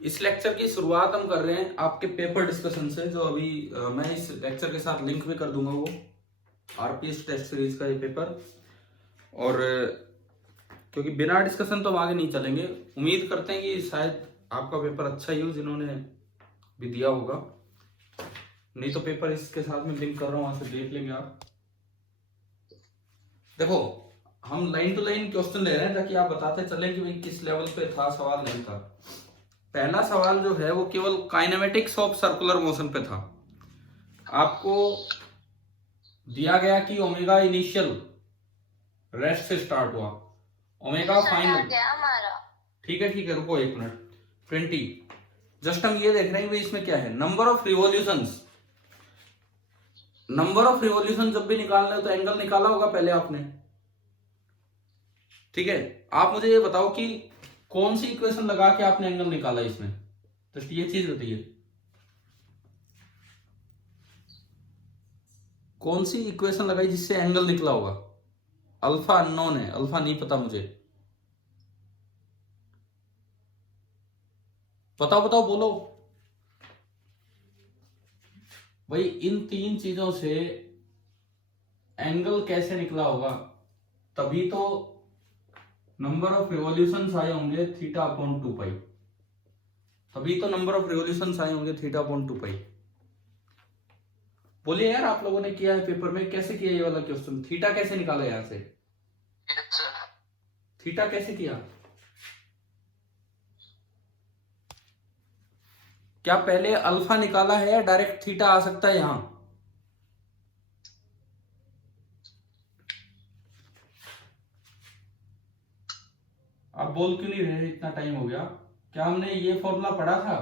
इस लेक्चर की शुरुआत हम कर रहे हैं आपके पेपर डिस्कशन से, जो अभी मैं इस लेक्चर के साथ लिंक भी कर दूंगा, वो आरपीएस टेस्ट सीरीज का ये पेपर। और क्योंकि बिना डिस्कशन तो हम आगे नहीं चलेंगे, उम्मीद करते हैं कि शायद आपका पेपर अच्छा ही हो जिन्होंने भी दिया होगा। नहीं तो पेपर इसके साथ में लिंक कर रहा हूँ, वहां से देख लेंगे आप। देखो, हम लाइन टू लाइन क्वेश्चन ले रहे हैं ताकि आप बताते चले कि भाई किस लेवल पे था सवाल, नहीं था। पहला सवाल जो है वो केवल काइनेमेटिक्स ऑफ सर्कुलर मोशन पे था। आपको दिया गया कि ओमेगा इनिशियल रेस्ट से स्टार्ट हुआ, ओमेगा फाइनल। ठीक है, रुको एक मिनट। 20 जस्ट हम ये देख रहे हैं भाई इसमें क्या है, number of revolutions. Number of revolution जब भी निकालना है तो एंगल निकाला होगा पहले आपने। ठीक है, आप मुझे ये बताओ कि कौन सी इक्वेशन लगा के आपने एंगल निकाला इसमें, तो ये चीज बताइए। कौन सी इक्वेशन लगाई जिससे एंगल निकला होगा? अल्फा अननोन है, अल्फा नहीं पता मुझे। बताओ बताओ, बोलो भाई, इन तीन चीजों से एंगल कैसे निकला होगा? तभी तो नंबर ऑफ रिवॉल्यूशंस आए होंगे थीटा अपॉन 2 पाई। तभी तो नंबर ऑफ रिवॉल्यूशंस आए होंगे थीटा अपॉन 2 पाई। बोलिए यार, आप लोगों ने किया है पेपर में, कैसे किया ये वाला क्वेश्चन? थीटा कैसे निकाला यहां से? थीटा कैसे किया? क्या पहले अल्फा निकाला है या डायरेक्ट थीटा आ सकता है यहां? आप बोल क्यों नहीं रहे? इतना टाइम हो गया, क्या हमने ये फॉर्मूला पढ़ा था?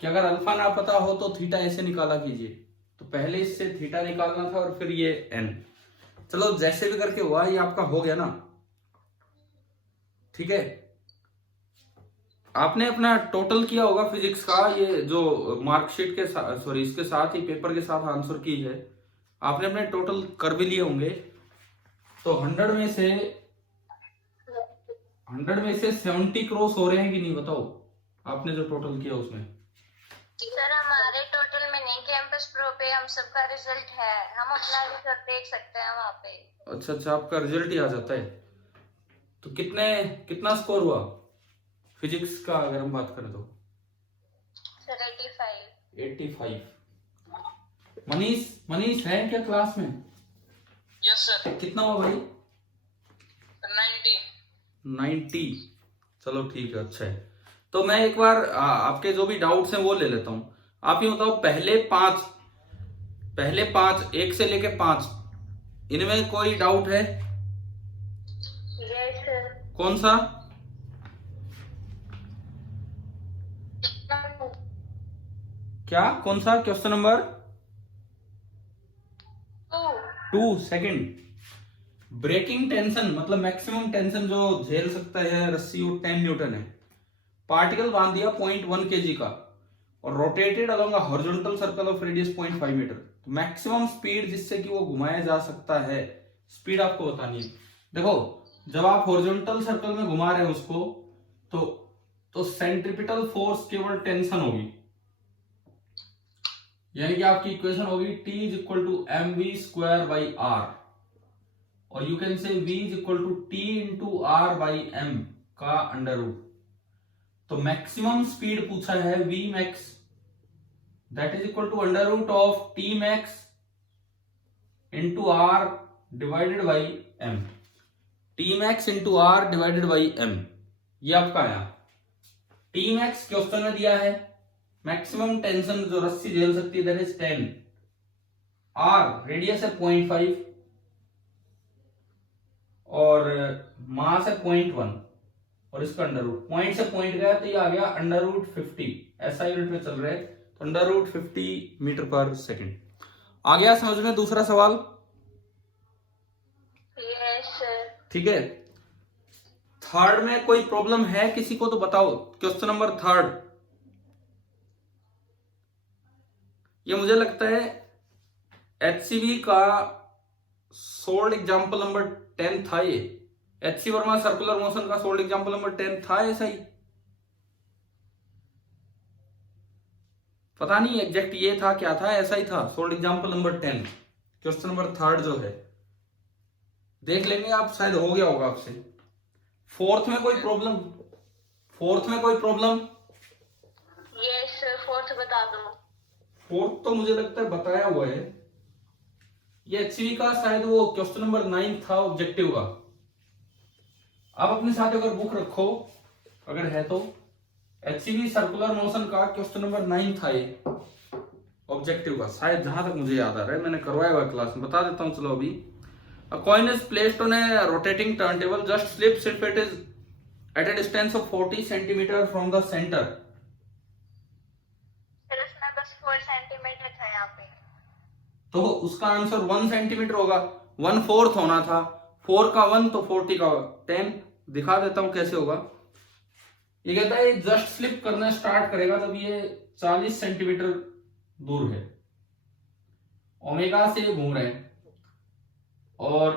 कि अगर अल्फा ना पता हो तो थीटा ऐसे निकाला कीजिए। तो पहले इससे थीटा निकालना था और फिर ये एन। चलो जैसे भी करके हुआ, ये आपका हो गया ना। ठीक है, आपने अपना टोटल किया होगा फिजिक्स का, ये जो मार्कशीट के साथ, सॉरी इसके साथ ही पेपर के साथ आंसर की है, आपने अपने टोटल कर भी लिए होंगे। तो 100 में से 70 क्रॉस हो रहे हैं कि नहीं, बताओ आपने जो टोटल किया उसमें। सर हमारे टोटल में नहीं, कैंपस प्रो पे हम सबका रिजल्ट है, हम अपना रिजल्ट देख सकते हैं वहाँ पे। अच्छा, आपका रिजल्ट ही आ जाता है। तो कितना स्कोर हुआ फिजिक्स का अगर हम बात करें तो? सर 85। 85। मनीष है क्या क्लास में? Yes sir. कितना हुआ भाई? 90। चलो ठीक है, अच्छा है। तो मैं एक बार आपके जो भी डाउट्स हैं वो ले लेता हूं। आप ये बताओ, पहले पांच 1 से लेके 5, इनमें कोई डाउट है? Yes sir. कौन सा? क्या, कौन सा question number? 2 second. Breaking tension मतलब मैक्सिमम टेंशन जो झेल सकता है रस्सी, वो 10 न्यूटन है। पार्टिकल बांध दिया 0.1 kg का और rotated along a horizontal circle of radius 0.5 metre. तो मैक्सिमम स्पीड जिससे कि वो घुमाया जा सकता है, स्पीड आपको बतानी है। देखो, जब आप हॉरिजॉन्टल सर्कल में घुमा रहे हैं उसको, तो सेंट्रिपिटल फोर्स केवल टेंशन होगी, यानी कि आपकी इक्वेशन होगी T is equal to mv²/r, और you can say v is equal to T into r by m का अंडर रूट। तो मैक्सिमम स्पीड पूछा है v max, that is equal to under root of T max into r divided by m। T max into r divided by m, ये आपका आया। T max question में दिया है, मैक्सिमम टेंशन जो रस्सी झेल सकती है दैट इज 10। r रेडियस है 0.5 और मास है 0.1, और इसका अंडर रूट, पॉइंट से पॉइंट गया तो ये आ गया अंडर रूट 50। ऐसा यूनिट में चल रहा है, तो under root 50 metre per second. आ गया समझ में दूसरा सवाल? Yes sir. ठीक है, थर्ड में कोई प्रॉब्लम है किसी को तो बताओ। क्वेश्चन नंबर 3, ये मुझे लगता है HCV का सोल्ड एग्जाम्पल नंबर 10 था ये। एच.सी. वर्मा सर्कुलर मोशन का सोल्ड एग्जांपल नंबर 10 था ऐसा ही? पता नहीं एग्जैक्ट ये था क्या था, ऐसा ही था sold example number 10, question number 3 जो है देख लेंगे आप, शायद हो गया होगा आपसे। फोर्थ में कोई प्रॉब्लम? फोर्थ में कोई प्रॉब्लम? यस सर, फोर्थ बता दो। फोर्थ तो मुझे लगता है बताया हुआ है, ये एचसीवी का शायद वो क्वेश्चन नंबर 9 था ऑब्जेक्टिव का। आप अपने साथ अगर बुक रखो, अगर है तो, एचसीवी सर्कुलर मोशन का क्वेश्चन नंबर 9 था ये ऑब्जेक्टिव का, शायद जहां तक मुझे याद आ रहा है, मैंने करवाया हुआ क्लास में। बता देता हूं चलो अभी। A coin is placed on a rotating turntable, just slips if it is at a distance of 40 centimeter from the center. Sir इसमें बस 4 सेंटीमीटर था यहाँ पे। तो उसका आंसर 1 सेंटीमीटर होगा, 1/4 होना था, 4 का 1 तो 40 का 10। दिखा देता हूं कैसे होगा। ये कहता है जस्ट स्लिप करना स्टार्ट करेगा तब ये 40 सेंटीमीटर दूर है, ओमेगा से ये घूम रहे हैं, और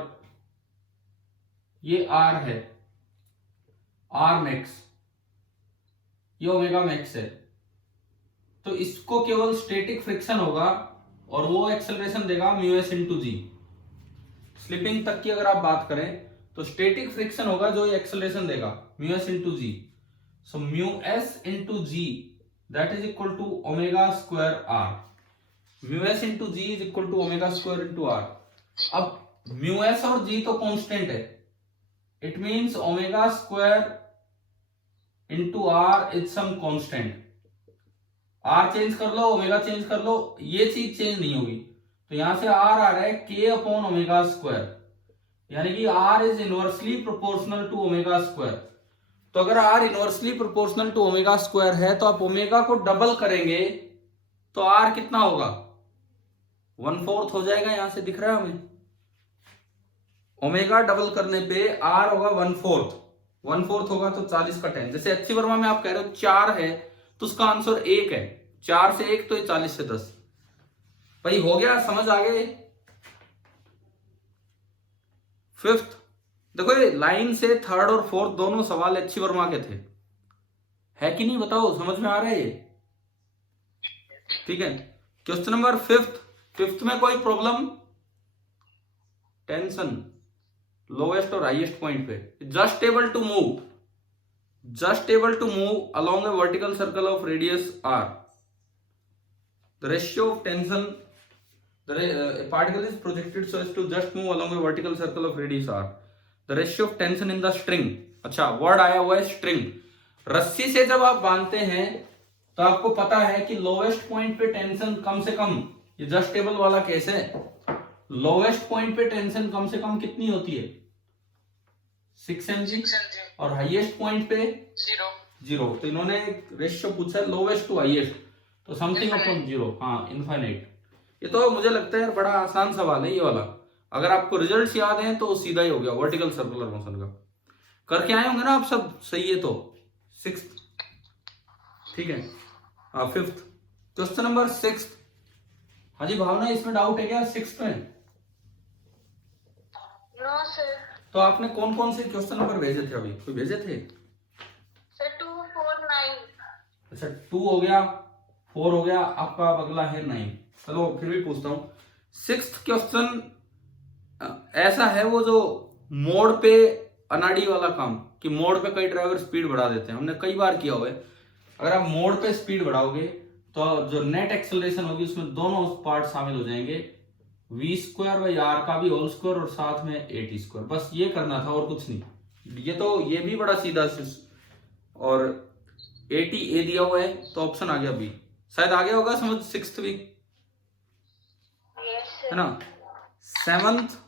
ये आर है, आर मैक्स, ये ओमेगा मैक्स है। तो इसको केवल स्टैटिक फ्रिक्शन होगा और वो एक्सेलरेशन देगा म्यू एस इंटू जी। स्लिपिंग तक की अगर आप बात करें तो स्टैटिक फ्रिक्शन होगा जो ये एक्सेलरेशन देगा mu s into g. So mu s into g that is equal to omega square r. Mu s into g is equal to omega square into r. अब म्यू एस और g तो constant है, it means omega square into r is some constant. R change कर लो, omega change कर लो, ये चीज change नहीं होगी। तो यहां से आर आ रहा है के अपॉन ओमेगा स्क्वायर, यानी कि r is inversely proportional to omega square. तो अगर r inversely proportional to omega square है तो आप ओमेगा को डबल करेंगे तो आर कितना होगा? 1/4 हो जाएगा, यहां से दिख रहा है हमें। ओमेगा डबल करने पे आर होगा 1/4, 1/4 होगा तो 40 का 10। जैसे एच.सी. वर्मा में आप कह रहे हो 4 है तो उसका आंसर 1 है, 4 से 1 तो ये 40 से 10। भाई हो गया, समझ आ गए। फिफ्थ देखो, ये लाइन से थर्ड और फोर्थ दोनों सवाल एच.सी. वर्मा के थे, है कि नहीं बताओ, समझ में आ रहा है ये? ठीक है, क्वेश्चन नंबर फिफ्थ में कोई प्रॉब्लम? टेंशन लोएस्ट और हाईएस्ट पॉइंट पे, just able to move along a vertical circle of radius r. The ratio of tension, a particle is projected so as to just move along a vertical circle of radius r. The ratio of tension in the string, अच्छा word आया हुआ है string. रस्सी से जब आप बांधते हैं तो आपको पता है कि लोवेस्ट पॉइंट पे टेंशन कम से कम, ये जस्ट टेबल वाला केस है, लोवेस्ट पॉइंट पे टेंशन कम से कम कितनी होती है? 6 mg, और हाईएस्ट पॉइंट पे 0। तो इन्होंने रेशियो पूछा है लोवेस्ट टू हाईएस्ट, तो समथिंग अपॉन 0, हाँ इनफाइनाइट। ये तो मुझे लगता है यार बड़ा आसान सवाल है ये वाला, अगर आपको रिजल्ट्स याद हैं तो सीधा ही हो गया वर्टिकल सर्कुलर मोशन का। करके आए होंगे ना आप सब, सही है तो 6th, ठीक है। हाँ 5th, क्वेश्चन नंबर 6। हाँ जी भावना, इसमें डाउट है क्या 6th में? No sir. तो आपने कौन कौन से क्वेश्चन नंबर भेजे थे? अभी कोई भेजे थे? सर 2, 4, 9। अच्छा 2 हो गया, 4 हो गया, आपका अब अगला है 9। चलो फिर भी पूछता हूं, 6th क्वेश्चन ऐसा है वो जो मोड़ पे अनाड़ी वाला काम, कि मोड़ पे कई ड्राइवर स्पीड बढ़ा देते हैं, हमने कई बार किया हुआ है। अगर आप मोड़ पे स्पीड बढ़ाओगे तो जो नेट एक्सेलरेशन होगी उसमें दोनों पार्ट शामिल हो जाएंगे, v² का भी होल स्क्वायर और साथ में at²। बस ये करना था और कुछ नहीं। ये तो ये भी बड़ा सीधा, और at a दिया हुआ है तो ऑप्शन आ गया बी। शायद आ गया होगा समझ 6th वीक, है ना। 7th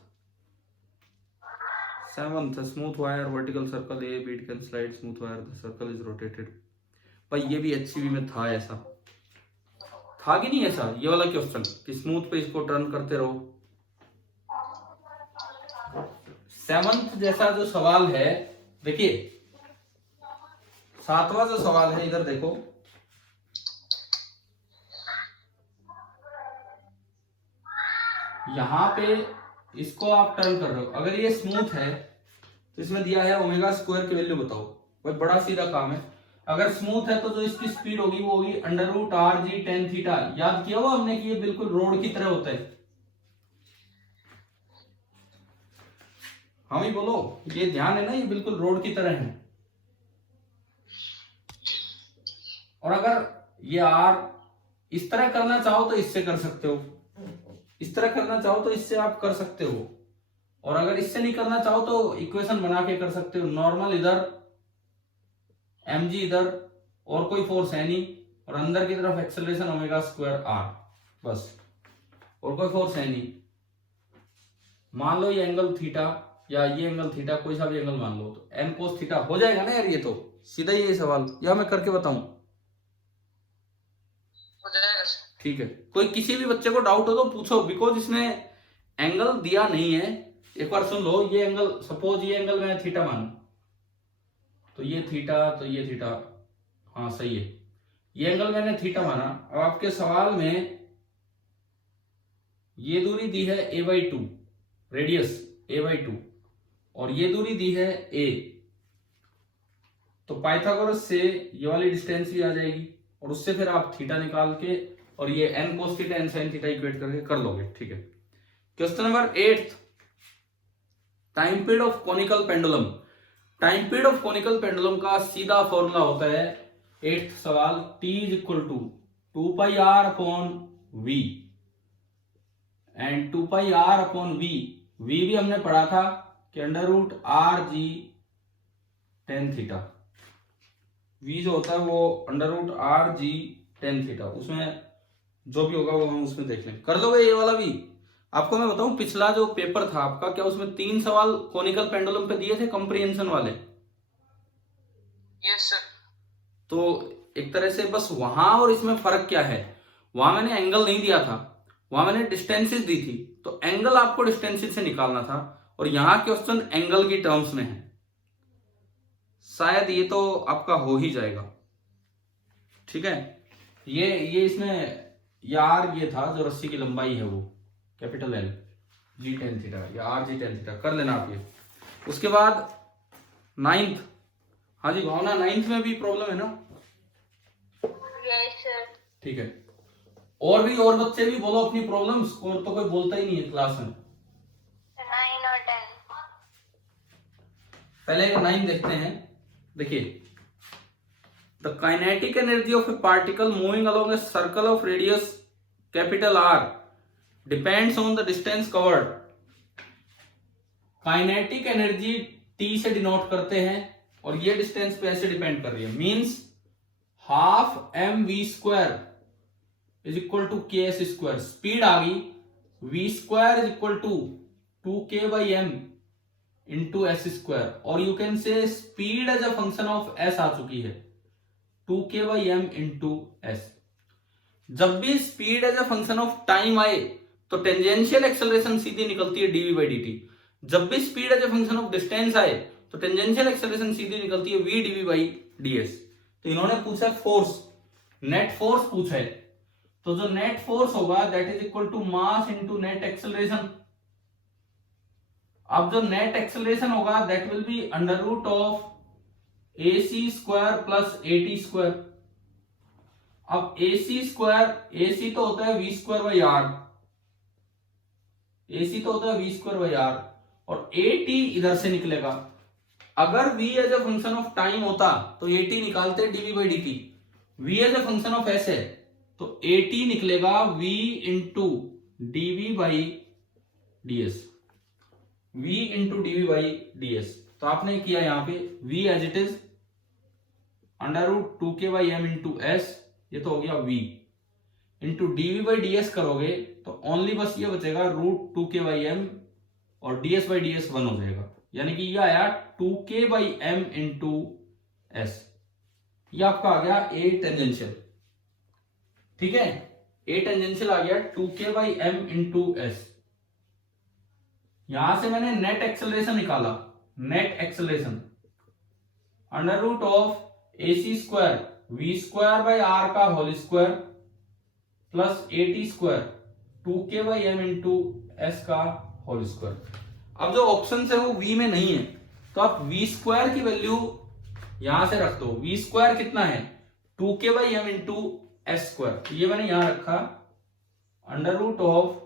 smooth wire vertical circle a bead can slide smooth wire the circle is rotated. भाई ये भी एचसीवी में था, ऐसा था कि नहीं ऐसा, ये वाला क्वेश्चन कि स्मूथ पे इसको टर्न करते रहो। 7th जैसा जो सवाल है, देखिए 7वां जो सवाल है इधर देखो, यहां पे इसको आप टर्न कर रहे हो, अगर ये स्मूथ है तो इसमें दिया है ओमेगा स्क्वायर की वैल्यू बताओ। भाई बड़ा सीधा काम है। अगर स्मूथ है तो जो इसकी स्पीड होगी वो होगी अंडर रूट आर जी टेन थीटा। याद किया हुआ हमने कि ये बिल्कुल रोड की तरह होता है। हाँ ही बोलो, ये ध्यान है ना, ये बिल्कुल रोड की तरह है। और अगर ये आर इस तरह करना चाहो तो इससे कर सकते हो, इस तरह करना चाहो तो इससे आप कर सकते हो, और अगर इससे नहीं करना चाहो तो इक्वेशन बना के कर सकते हो। नॉर्मल इधर, mg इधर, और कोई फोर्स है नहीं, और अंदर की तरफ एक्सेलरेशन ओमेगा स्क्वायर आर, बस, और कोई फोर्स है नहीं। मान लो ये एंगल थीटा या ये एंगल थीटा, कोई सा भी एंगल मान लो, तो n cos थीटा हो जाएगा ना यार। ये तो सीधा ही ये सवाल, या मैं करके बताऊं? हो जाएगा सर। ठीक है, कोई किसी भी बच्चे को डाउट हो तो पूछो, बिकॉज इसने एंगल दिया नहीं है। एक बार सुन लो, ये एंगल, सपोज ये एंगल मैं थीटा मानूं, तो ये थीटा, तो ये थीटा, हाँ सही है, ये एंगल मैंने थीटा माना। अब आपके सवाल में ये दूरी दी है a/2, रेडियस a/2, और ये दूरी दी है a, तो पाइथागोरस से ये वाली डिस्टेंस भी आ जाएगी, और उससे फिर आप थीटा निकाल के और ये n cos theta n sin theta equate करके कर लोगे। ठीक है, question number 8, time period of conical pendulum. Time period of conical pendulum का सीधा फॉर्मूला होता है, 8th सवाल, t is equal to 2πr upon v, and 2πr upon v, v भी हमने पढ़ा था कि अंडर रूट आर जी टेन थीटा, v जो होता है वो अंडर रूट आर जी टेन थीटा, उसमें जो भी होगा वो हम उसमें देख लें। कर लोगे ये वाला भी? आपको मैं बताऊं, पिछला जो पेपर था आपका, क्या उसमें 3 सवाल कोनिकल पेंडुलम पे दिए थे, कंप्रीहेंशन वाले? Yes sir. तो एक तरह से बस वहां और इसमें फर्क क्या है, वहां मैंने एंगल नहीं दिया था, वहां मैंने डिस्टेंसेस दी थी, तो एंगल आपको डिस्टेंसेस से निकालना था, और यहां क्वेश्चन एंगल की टर्म्स में है। शायद ये तो आपका हो ही जाएगा। ठीक है, ये इसमें यार ये था जो रस्सी की लंबाई है वो कैपिटल L जी टेन थीटा या आर जी टेन थीटा, कर लेना आप ये। उसके बाद 9th, हाँ जी भावना, 9th में भी प्रॉब्लम है ना? Yes sir. ठीक है, और बच्चे भी बोलो अपनी प्रॉब्लम्स, और तो कोई बोलता ही नहीं है क्लास में। 9 और 10। पहले 9 देखते हैं। देखिए, the kinetic energy of A particle moving along a circle of radius capital R depends on the distance covered. Kinetic energy T से डिनोट करते हैं, और ये डिस्टेंस पे ऐसे डिपेंड कर रही है, means half mv² is equal to ks square. Speed आ गई, v² is equal to 2k/m into S square, और you can say speed as a function of s आ चुकी है, 2k/m इंटू एस। जब भी speed as a function of time आए तो टेंजेंशियल एक्सेलरेशन सीधी निकलती है dv/dt। जब भी speed as a function of distance आए तो टेंजेंशियल एक्सेलरेशन सीधी निकलती है v dv/ds। तो इन्होंने पूछा फोर्स, नेट फोर्स पूछा है, तो जो नेट फोर्स होगा that is equal to mass into net acceleration. अब जो नेट एक्सेलरेशन होगा that will be under root of ac² plus at²। अब ac तो होता है v²/r, ac तो होता है v²/r, और at इधर से निकलेगा। अगर v as a function of time होता तो at निकालते dv/dt, v as a function of s है तो at निकलेगा v into dv/ds, v into dv/ds। तो आपने किया यहां पे v as it is under root 2k/m into s, ये तो हो गया v इंटू dv/ds करोगे तो ओनली बस ये बचेगा रूट 2k/m, और ds/ds 1 हो जाएगा, यानी कि ये आया 2k/m इंटू s। ये आपका आ गया a टेंजेंशियल। ठीक है, a टेंजेंशियल आ गया 2k/m इंटू s। यहां से मैंने नेट एक्सेलरेशन निकाला, net acceleration under root of ac² v²/r का whole square plus at² 2k/m into s का होल स्क्वायर। अब जो ऑप्शन है वो v में नहीं है, तो आप वी स्क्वायर की वैल्यू यहां से रख दो। वी स्क्वायर कितना है 2k/m इंटू एस स्क्वायर, ये मैंने यहां रखा under root of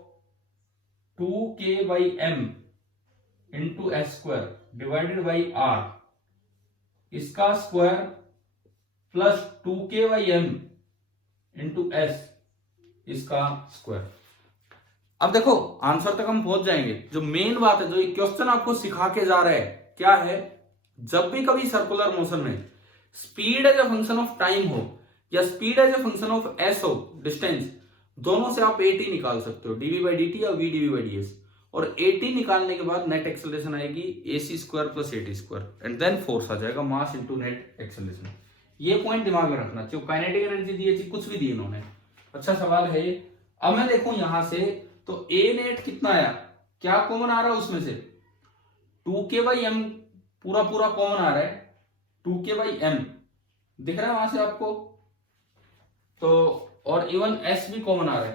2k/m into S square divided by R, इसका square plus 2k/m into S, इसका स्क्वायर। अब देखो आंसर तक हम पहुंच जाएंगे। जो मेन बात है, जो ये क्वेश्चन आपको सिखा के जा रहा है, क्या है, जब भी कभी सर्कुलर मोशन में speed as a function of time हो या speed as a function of s हो, डिस्टेंस, दोनों से आप एटी निकाल सकते हो, dv/dt या v/dv/ds। और एटी निकालने के बाद नेट एक्सेलरेशन आएगी ac square plus at square and then force आ जाएगा मास इनटू नेट एक्सेलरेशन। ये पॉइंट दिमाग में रखना, जो काइनेटिक एनर्जी दी थी, कुछ भी दी इन्होंने। अच्छा सवाल है ये। अब मैं देखूं यहां से तो a नेट कितना आया, क्या कॉमन आ रहा है उसमें से 2k/m, पूरा पूरा कॉमन आ रहा है 2k/m, दिख रहा है वहां से आपको, तो और इवन s भी कॉमन आ रहा है,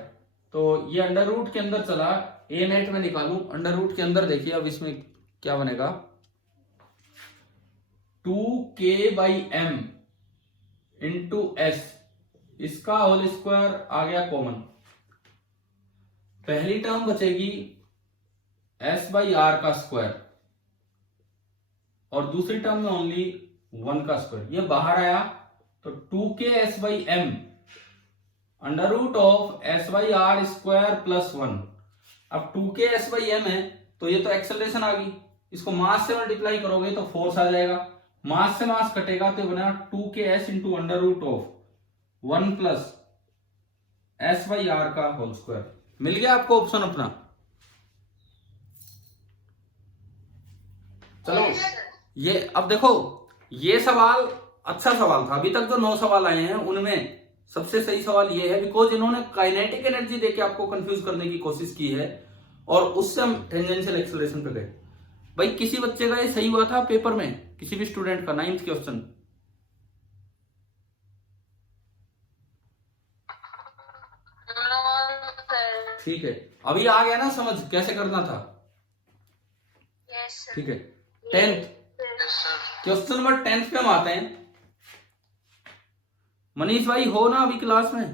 तो ये अंडर रूट के अंदर चला, a नेट में निकालूं अंडर रूट के अंदर, देखिए अब इसमें क्या बनेगा 2k/m इंटू s, इसका होल स्क्वायर आ गया कॉमन। पहली टर्म बचेगी s/r का स्क्वायर और दूसरी टर्म में ओनली 1 का स्क्वायर, ये बाहर आया तो 2k/s/m under root of s/r square plus 1। अब 2k/s/m है तो ये तो एक्सेलरेशन आ गई, इसको मास से मल्टीप्लाई करोगे तो फोर्स आ जाएगा, मास से मास कटेगा तो बना 2ks into under root of 1 plus s/r का होल स्क्वायर। मिल गया आपको ऑप्शन अपना। चलो ये अब देखो, ये सवाल अच्छा सवाल था। अभी तक जो 9 सवाल आए हैं उनमें सबसे सही सवाल ये है, बिकॉज इन्होंने काइनेटिक एनर्जी देके आपको कंफ्यूज करने की कोशिश की है और उससे हम टेंजेंशियल एक्सेलरेशन पे गए। भाई किसी बच्चे का ये सही हुआ था पेपर में, किसी भी स्टूडेंट का 9th क्वेश्चन? ठीक है, अभी आ गया ना समझ कैसे करना था? यस ठीक है, 10th क्वेश्चन नंबर 10 पे हम आते हैं। मनीष भाई हो ना अभी क्लास में?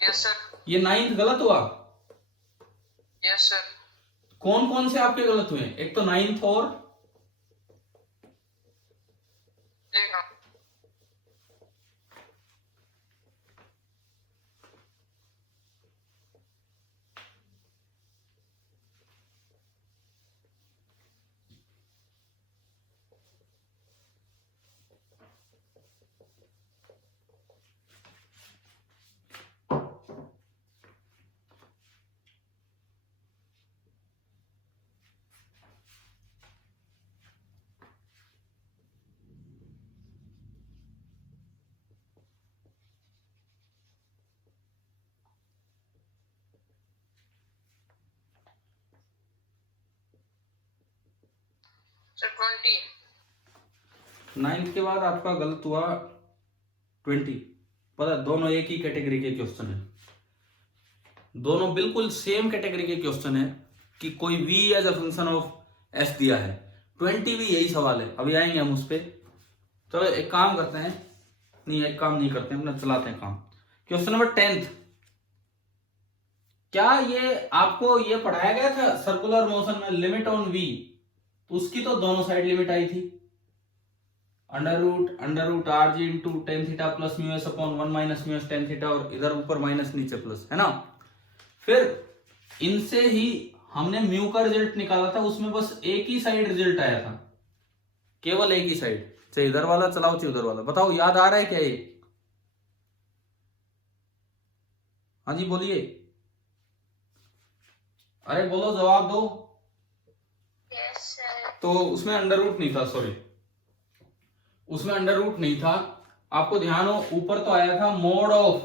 Yes sir. ये 9th गलत हुआ? Yes sir. कौन कौन से आपके गलत हुए? एक तो 9th और देखा। सर 20। 9th के बाद आपका गलत हुआ 20। पता है, दोनों एक ही कैटेगरी के क्वेश्चन है, दोनों बिल्कुल सेम कैटेगरी के क्वेश्चन है कि कोई v as a function of s दिया है। 20 भी यही सवाल है, अभी आएंगे हम उस पर। चलो एक काम करते हैं, नहीं एक काम नहीं करते हैं, अपना चलाते हैं काम। क्वेश्चन नंबर 10th, क्या ये आपको ये पढ़ाया गया था सर्कुलर मोशन में लिमिट ऑन v? तो उसकी तो दोनों साइड लिमिट आई थी, under root r g into tan theta plus mu s upon 1 minus mu s tan theta, और इधर ऊपर माइनस नीचे प्लस, है ना। फिर इनसे ही हमने म्यू का रिजल्ट निकाला था, उसमें बस एक ही साइड रिजल्ट आया था, केवल एक ही साइड, चाहे इधर वाला चलाओ चाहे उधर वाला। बताओ याद आ रहा है क्या ये? हाँ जी बोलिए, अरे बोलो जवाब दो। Yes sir. तो उसमें अंडर रूट नहीं था, सॉरी उसमें अंडर रूट नहीं था। आपको ध्यान हो ऊपर तो आया था mod of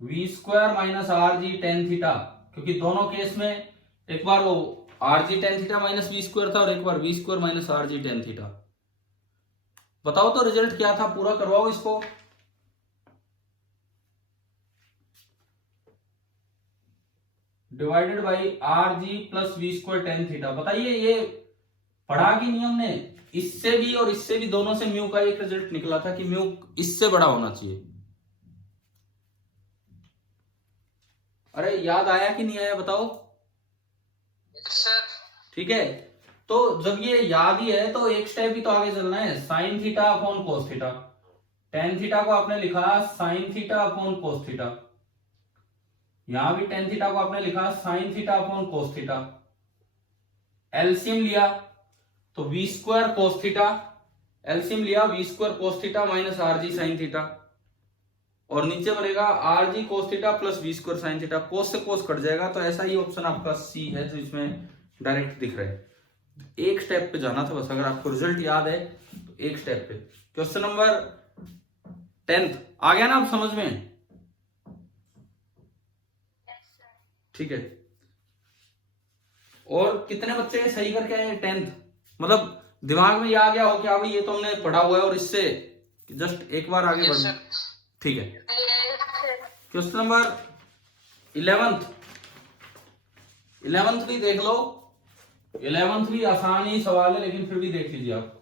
V square minus R ji tan theta, क्योंकि दोनों केस में एक बार वो आर जी tan theta minus V square था और एक बार वी स्क्वायर माइनस आर जी टेन थीटा। बताओ तो रिजल्ट क्या था, पूरा करवाओ इसको। Divided by R G plus V square tan theta. बताइए ये पढ़ा कि नहीं हमने? इससे भी और इससे भी दोनों से म्यू का एक रिजल्ट निकला था कि म्यू इससे बड़ा होना चाहिए। अरे याद आया कि नहीं आया बताओ? सर ठीक है, तो जब ये याद ही है तो एक स्टेप ही तो आगे चलना है। Sine theta upon cos theta, tan theta को आपने लिखा sine theta upon cos theta, यहां भी टेन थीटा को आपने लिखा sine theta upon cos theta. LCM लिया तो V square cos theta, LCM लिया V square cos theta minus R G sine theta, और नीचे बनेगा R G cos theta plus V square sine theta. Cos से कोस कट जाएगा, तो ऐसा ही ऑप्शन आपका सी है जो इसमें डायरेक्ट दिख रहा है। एक स्टेप पे जाना था बस, अगर आपको रिजल्ट याद है तो एक स्टेप पे। क्वेश्चन नंबर 10 आ गया ना आप समझ में? ठीक है, और कितने बच्चे सही करके आए 10th? मतलब दिमाग में ये आ गया हो कि भाई ये तो हमने पढ़ा हुआ है और इससे जस्ट एक बार आगे बढ़ना। ठीक है, क्वेश्चन नंबर 11th भी देख लो। 11th भी आसान ही सवाल है, लेकिन फिर भी देख लीजिए आप।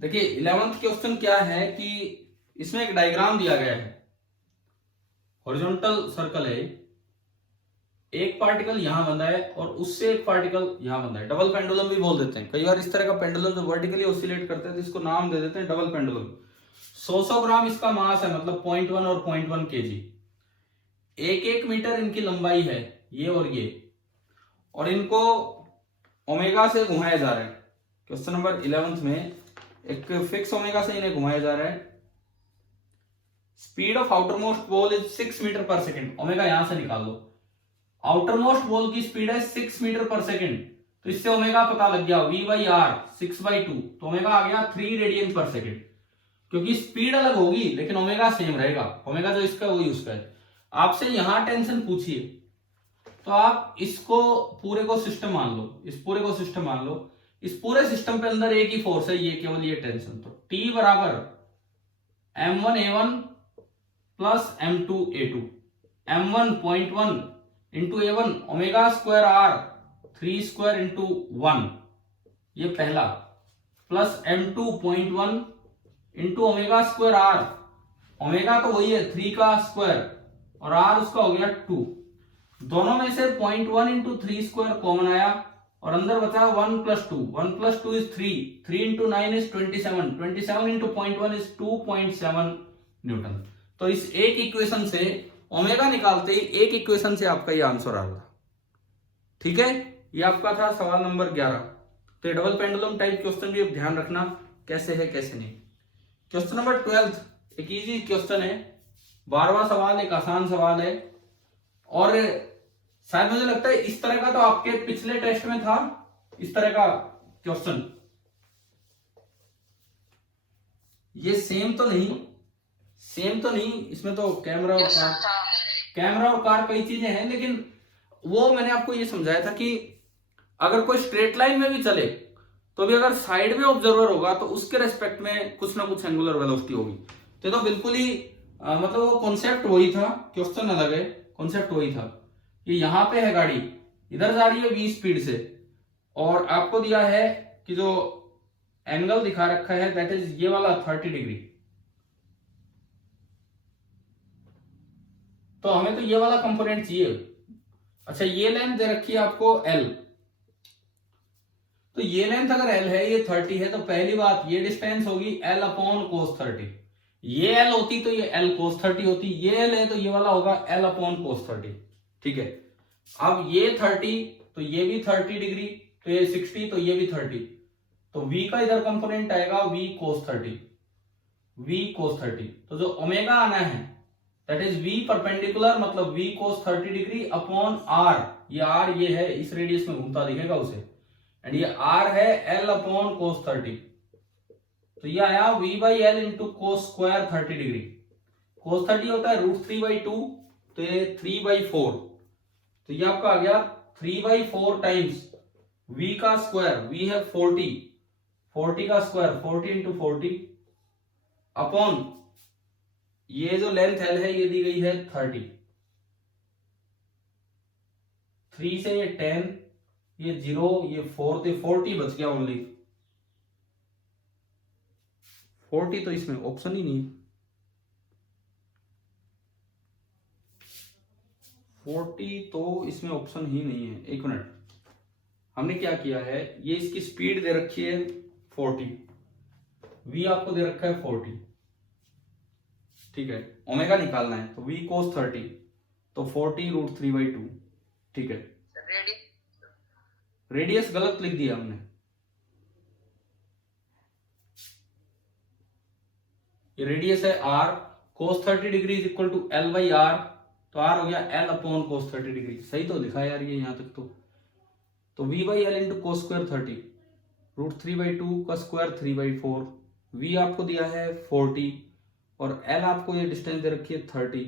देखिए 11th क्वेश्चन क्या है कि इसमें एक डायग्राम दिया गया है, हॉरिजॉन्टल सर्कल है, एक पार्टिकल यहां बंधा है और उससे एक पार्टिकल यहां बंधा है। डबल पेंडुलम भी बोल देते हैं, कई बार इस तरह का पेंडुलम जो वर्टिकली ऑसिलेट करते हैं तो इसको नाम दे देते हैं डबल पेंडुलम। 100 ग्राम इसका मास है, मतलब 0.1 और 0.1 केजी। 1 मीटर इनकी लंबाई है, ये और इनको ओमेगा से घुमाया जा रहा है। क्वेश्चन नंबर 11th में एक फिक्स ओमेगा से इन्हें घुमाया जा रहा है। Speed of outermost ball is 6 metre per second. Omega यहां से निकाल दो, आउटर मोस्ट बॉल की स्पीड है 6 मीटर पर सेकेंड, तो इससे ओमेगा पता लग गया, v बाई आर 6/2, तो ओमेगा आ गया 3 रेडियन पर सेकेंड। क्योंकि स्पीड अलग होगी लेकिन ओमेगा सेम रहेगा, ओमेगा जो इसका वही उसका है। आपसे यहां टेंशन पूछिए तो आप इसको पूरे को सिस्टम मान लो, इस पूरे को सिस्टम मान लो। इस पूरे सिस्टम पे अंदर एक ही फोर्स है, ये केवल ये टेंशन। तो T बराबर m1a1 plus m2a2, m1 0.1 into a1 omega square r 3 square into 1, ये पहला, plus m2 0.1 into omega square r, omega तो वही है 3 का स्क्वायर और आर उसका हो गया 2। दोनों में से 0.1 इंटू 3 स्क्वायर कॉमन आया और अंदर बचा 1 plus 2, 1 plus 2 is 3, 3 into 9 is 27, 27 into 0.1 is 2.7 Newton. तो इस एक इक्वेशन से ओमेगा निकालते ही एक इक्वेशन से आपका ये आंसर आ गया। ठीक है, ये आपका था सवाल नंबर 11। तो डबल पेंडुलम टाइप क्वेश्चन भी ध्यान रखना कैसे है कैसे नहीं। क्वेश्चन नंबर 12 एक इजी क्वेश्चन है, 12वां सवाल, एक आसान सवाल है, और शायद मुझे लगता है इस तरह का तो आपके पिछले टेस्ट में था, इस तरह का क्वेश्चन। ये सेम तो नहीं, इसमें तो कैमरा और कार कई चीजें हैं, लेकिन वो मैंने आपको ये समझाया था कि अगर कोई स्ट्रेट लाइन में भी चले तो भी अगर साइड में ऑब्जर्वर होगा तो उसके रेस्पेक्ट में कुछ ना कुछ एंगुलर वेलोसिटी होगी। तो बिल्कुल ही मतलब वो कॉन्सेप्ट वही था, क्वेश्चन अलग है, कॉन्सेप्ट वही था कि यहां पे है गाड़ी, इधर जा रही है v स्पीड से, और आपको दिया है कि जो एंगल दिखा रखा है दैट इज ये वाला 30 डिग्री। तो हमें तो ये वाला कंपोनेंट चाहिए। अच्छा, ये लेंथ दे रखी है आपको L, तो ये लेंथ अगर L है, ये 30 है, तो पहली बात ये डिस्टेंस होगी L अपॉन कोस 30। ये L होती तो ये L कोस 30 होती, ये L है तो ये वाला होगा L अपॉन कोस 30। ठीक है, अब ये 30 तो ये भी 30 डिग्री, तो ये 60 तो ये भी 30, तो V का इधर कंपोनेंट आएगा V कोस 30। तो जो ओमेगा आना है दैट इज V परपेंडिकुलर, मतलब V कोस 30 डिग्री अपॉन R, ये R ये है, इस रेडियस में घूमता दिखेगा उसे, एंड ये R है L अपॉन कोस 30। तो ये आया V by L into cos square 30 degree. Cos 30 होता है √3/2, तो ये 3/4, तो ये आपका आ गया 3/4 टाइम्स V का स्क्वायर, V है 40 का स्क्वायर, 40 इंटू 40 अपॉन ये जो लेंथ एल है ये दी गई है 30, 3 से ये 10, ये 0, ये 4, तो 40 बच गया ओनली। 40 तो इसमें ऑप्शन ही नहीं, 40 तो इसमें ऑप्शन ही नहीं है। एक मिनट, हमने क्या किया है, ये इसकी स्पीड दे रखी है 40, v आपको दे रखा है 40, ठीक है। ओमेगा निकालना है तो v cos 30, तो 40√3/2, ठीक है। रेडियस गलत लिख दिया हमने, ये रेडियस है r, cos 30 degree is equal to L/r, तो r हो गया L अपॉन cos 30 डिग्री। सही तो लिखा है यार ये यहां तक तो v/L इंटू cos स्क्वायर 30, √3/2 का स्क्वायर 3/4, v आपको दिया है 40 और L आपको ये डिस्टेंस दे रखी है 30,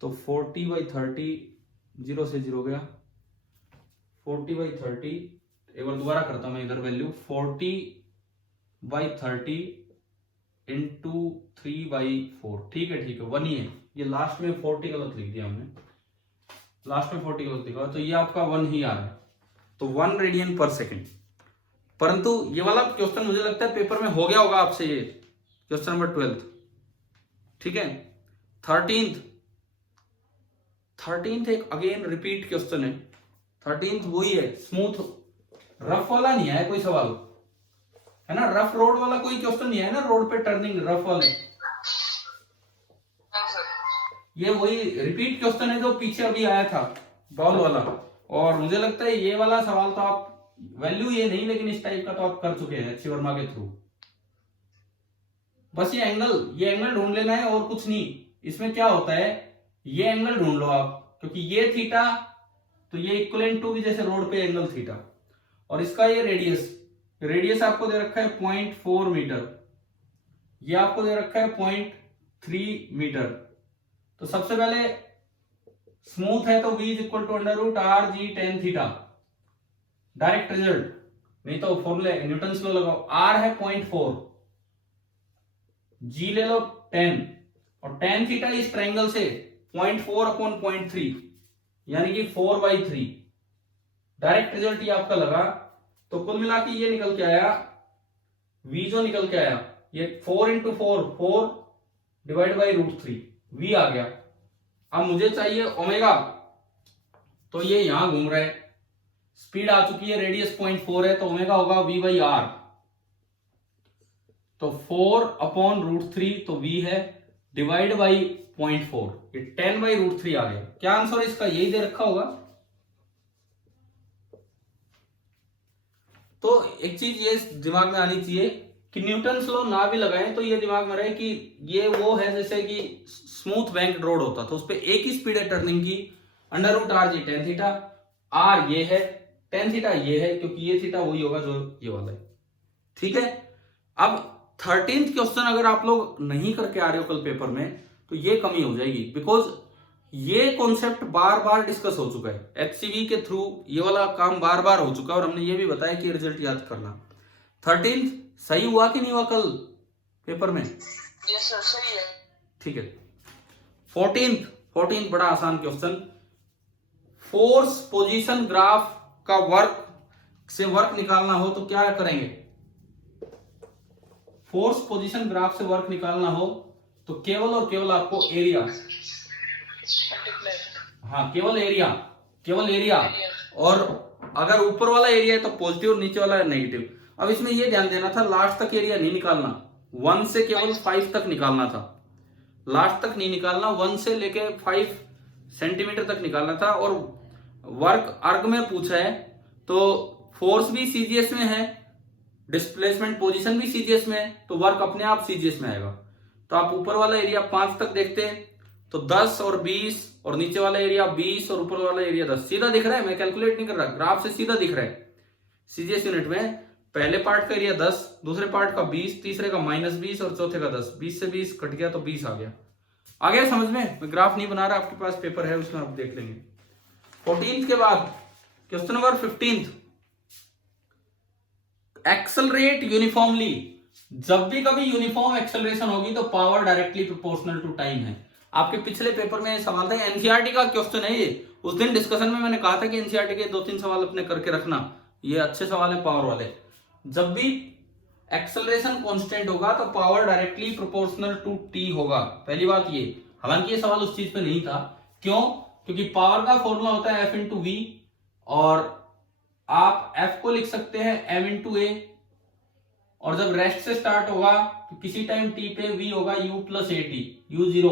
तो 40/30, 0 से 0 गया, 40/30, एक बार दोबारा करता हूं मैं इधर वैल्यू, 40/30 इंटू 3/4, ठीक है ठीक है, 1 ही है। ये लास्ट में 40 गलत लिख दिया हमने, लास्ट में 40 गलत लिखा, तो ये आपका 1 ही आ रहा है, तो 1 रेडियन पर सेकेंड। परंतु ये वाला क्वेश्चन मुझे लगता है पेपर में हो गया होगा आपसे, ये क्वेश्चन नंबर 12, ठीक है। 13th एक अगेन रिपीट क्वेश्चन है। 13th वही है, स्मूथ, रफ वाला नहीं है कोई सवाल, है ना, रफ रोड वाला कोई क्वेश्चन नहीं है ना, रोड पे टर्निंग रफ वाले, ये वही रिपीट क्वेश्चन है जो पीछे अभी आया था बॉल वाला। और मुझे लगता है ये वाला सवाल तो आप, वैल्यू ये नहीं लेकिन इस टाइप का तो आप कर चुके हैं अच्छी वर्मा के थ्रू। बस ये एंगल ढूंढ लेना है और कुछ नहीं। इसमें क्या होता है, ये एंगल ढूंढ लो आप, क्योंकि ये थीटा तो ये इक्वलेंट टू भी जैसे रोड पे एंगल थीटा, और इसका ये रेडियस आपको दे रखा है 0.4 मीटर, ये आपको दे रखा है 0.3 मीटर। तो सबसे पहले स्मूथ है तो v is equal to √r/g tan theta, direct result, नहीं तो फॉर्मूले न्यूटन लॉ लगाओ। r है 0.4, g ले लो 10, और tan थीटा इस ट्रायंगल से 0.4/0.3 यानी कि 4/3, डायरेक्ट रिजल्ट ये आपका लगा। तो कुल मिला के ये निकल के आया, v जो निकल के आया ये 4 × 4 डिवाइड बाई √3, v आ गया। अब मुझे चाहिए ओमेगा, तो ये यहां घूम रहा है, स्पीड आ चुकी है, रेडियस 0.4 है, तो ओमेगा होगा v/r, तो 4/√3, तो v है डिवाइड बाई 0.4, ये 10/√3 आ गया। क्या आंसर इसका यही दे रखा होगा। तो एक चीज ये दिमाग में आनी चाहिए कि न्यूटन्स लॉ ना भी लगाएं तो ये दिमाग में रहे कि ये वो है जैसे कि स्मूथ बैंक रोड होता तो उस पर एक ही स्पीड है टर्निंग की, √r/g tan थीटा, r ये है, tan थीटा ये है, क्योंकि ये थीटा वही होगा जो ये वाला है, ठीक है। अब 13th क्वेश्चन अगर आप लोग नहीं करके आ रहे हो कल पेपर में तो ये कमी हो जाएगी, बिकॉज ये कॉन्सेप्ट बार बार डिस्कस हो चुका है, HCV के थ्रू ये वाला काम बार बार हो चुका है, और हमने ये भी बताया कि रिजल्ट याद करना। 13th सही हुआ कि नहीं हुआ कल पेपर में? यस सर, सही है, ठीक है। 14th बड़ा आसान क्वेश्चन, फोर्स पोजीशन ग्राफ का वर्क निकालना हो तो क्या करेंगे? फोर्स पोजीशन ग्राफ से वर्क निकालना हो तो केवल और केवल आपको एरिया, हाँ केवल एरिया, और अगर ऊपर वाला एरिया है तो पॉजिटिव और नीचे वाला है नेगेटिव। अब इसमें ये ध्यान देना था, लास्ट तक एरिया नहीं निकालना, 1 से केवल 5 तक निकालना था, लास्ट तक नहीं निकालना, 1 से लेके 5 सेंटीमीटर तक निकालना था। और वर्क अर्ग में पूछा है तो फोर्स भी सीजीएस में है, डिस्प्लेसमेंट पोजीशन भी सीजीएस में है, तो वर्क अपने आप सीजीएस में आएगा। तो आप ऊपर वाला एरिया 5 तक देखते हैं तो 10 और 20, और नीचे वाला एरिया 20 और ऊपर वाला एरिया 10, सीधा दिख रहा है, मैं कैलकुलेट नहीं कर रहा, ग्राफ से सीधा दिख रहा है। सीजीएस यूनिट में पहले पार्ट का एरिया 10, दूसरे पार्ट का 20, तीसरे का -20 और चौथे का 10, 20 से 20 कट गया तो 20 आ गया समझ में? मैं ग्राफ नहीं बना रहा, आपके पास पेपर है उसमें आप देख लेंगे। 14th के बाद question number 15th, accelerate uniformly जब भी कभी यूनिफॉर्म एक्सेलरेशन होगी तो power directly proportional to time है। आपके पिछले पेपर में सवाल था, एनसीईआरटी का क्वेश्चन है ये। उस दिन डिस्कशन में मैंने कहा था कि एनसीईआरटी के 2-3 सवाल अपने करके रखना, ये अच्छे सवाल है पावर वाले। जब भी एक्सेलरेशन कांस्टेंट होगा तो power directly proportional to t होगा, पहली बात ये। हालांकि ये सवाल उस चीज पे नहीं था, क्यों? क्योंकि पावर का फॉर्मूला होता है F इंटू वी, और आप F को लिख सकते हैं m इंटू ए, और जब रेस्ट से स्टार्ट होगा तो किसी टाइम t पे v होगा u plus A T, u zero,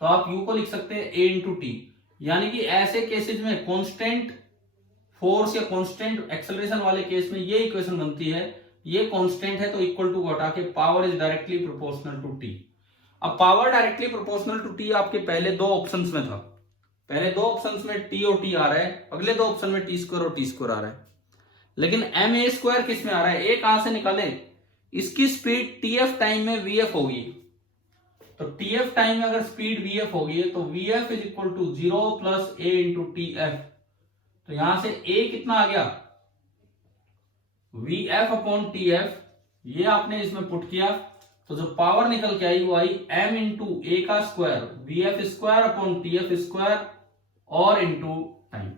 तो आप u को लिख सकते हैं a इंटू टी। यानी कि ऐसे केसेस में कांस्टेंट फोर्स या कांस्टेंट एक्सेलरेशन वाले केस में ये इक्वेशन बनती है, ये कांस्टेंट है तो इक्वल टू को हटा के power is directly proportional to T. अब power directly proportional to T आपके पहले दो ऑप्शंस में था, पहले दो ऑप्शंस में टी और टी आ रहा है, अगले दो ऑप्शन में टी स्क्वायर और टी स्क्वायर आ रहा है। लेकिन एम ए स्क्वायर किस में आ रहा है? ए कहां से निकाले? इसकी स्पीड टीएफ टाइम में वीएफ होगी, तो टीएफ टाइम में अगर स्पीड वीएफ होगी तो v f is equal to 0 plus a into t f. तो यहां से ए कितना आ गया? वीएफ अपॉन टी एफ, ये आपने इसमें पुट किया तो जो पावर निकल के आई वो आई एम इंटू ए का square, VF square upon T F square और इंटू टाइम।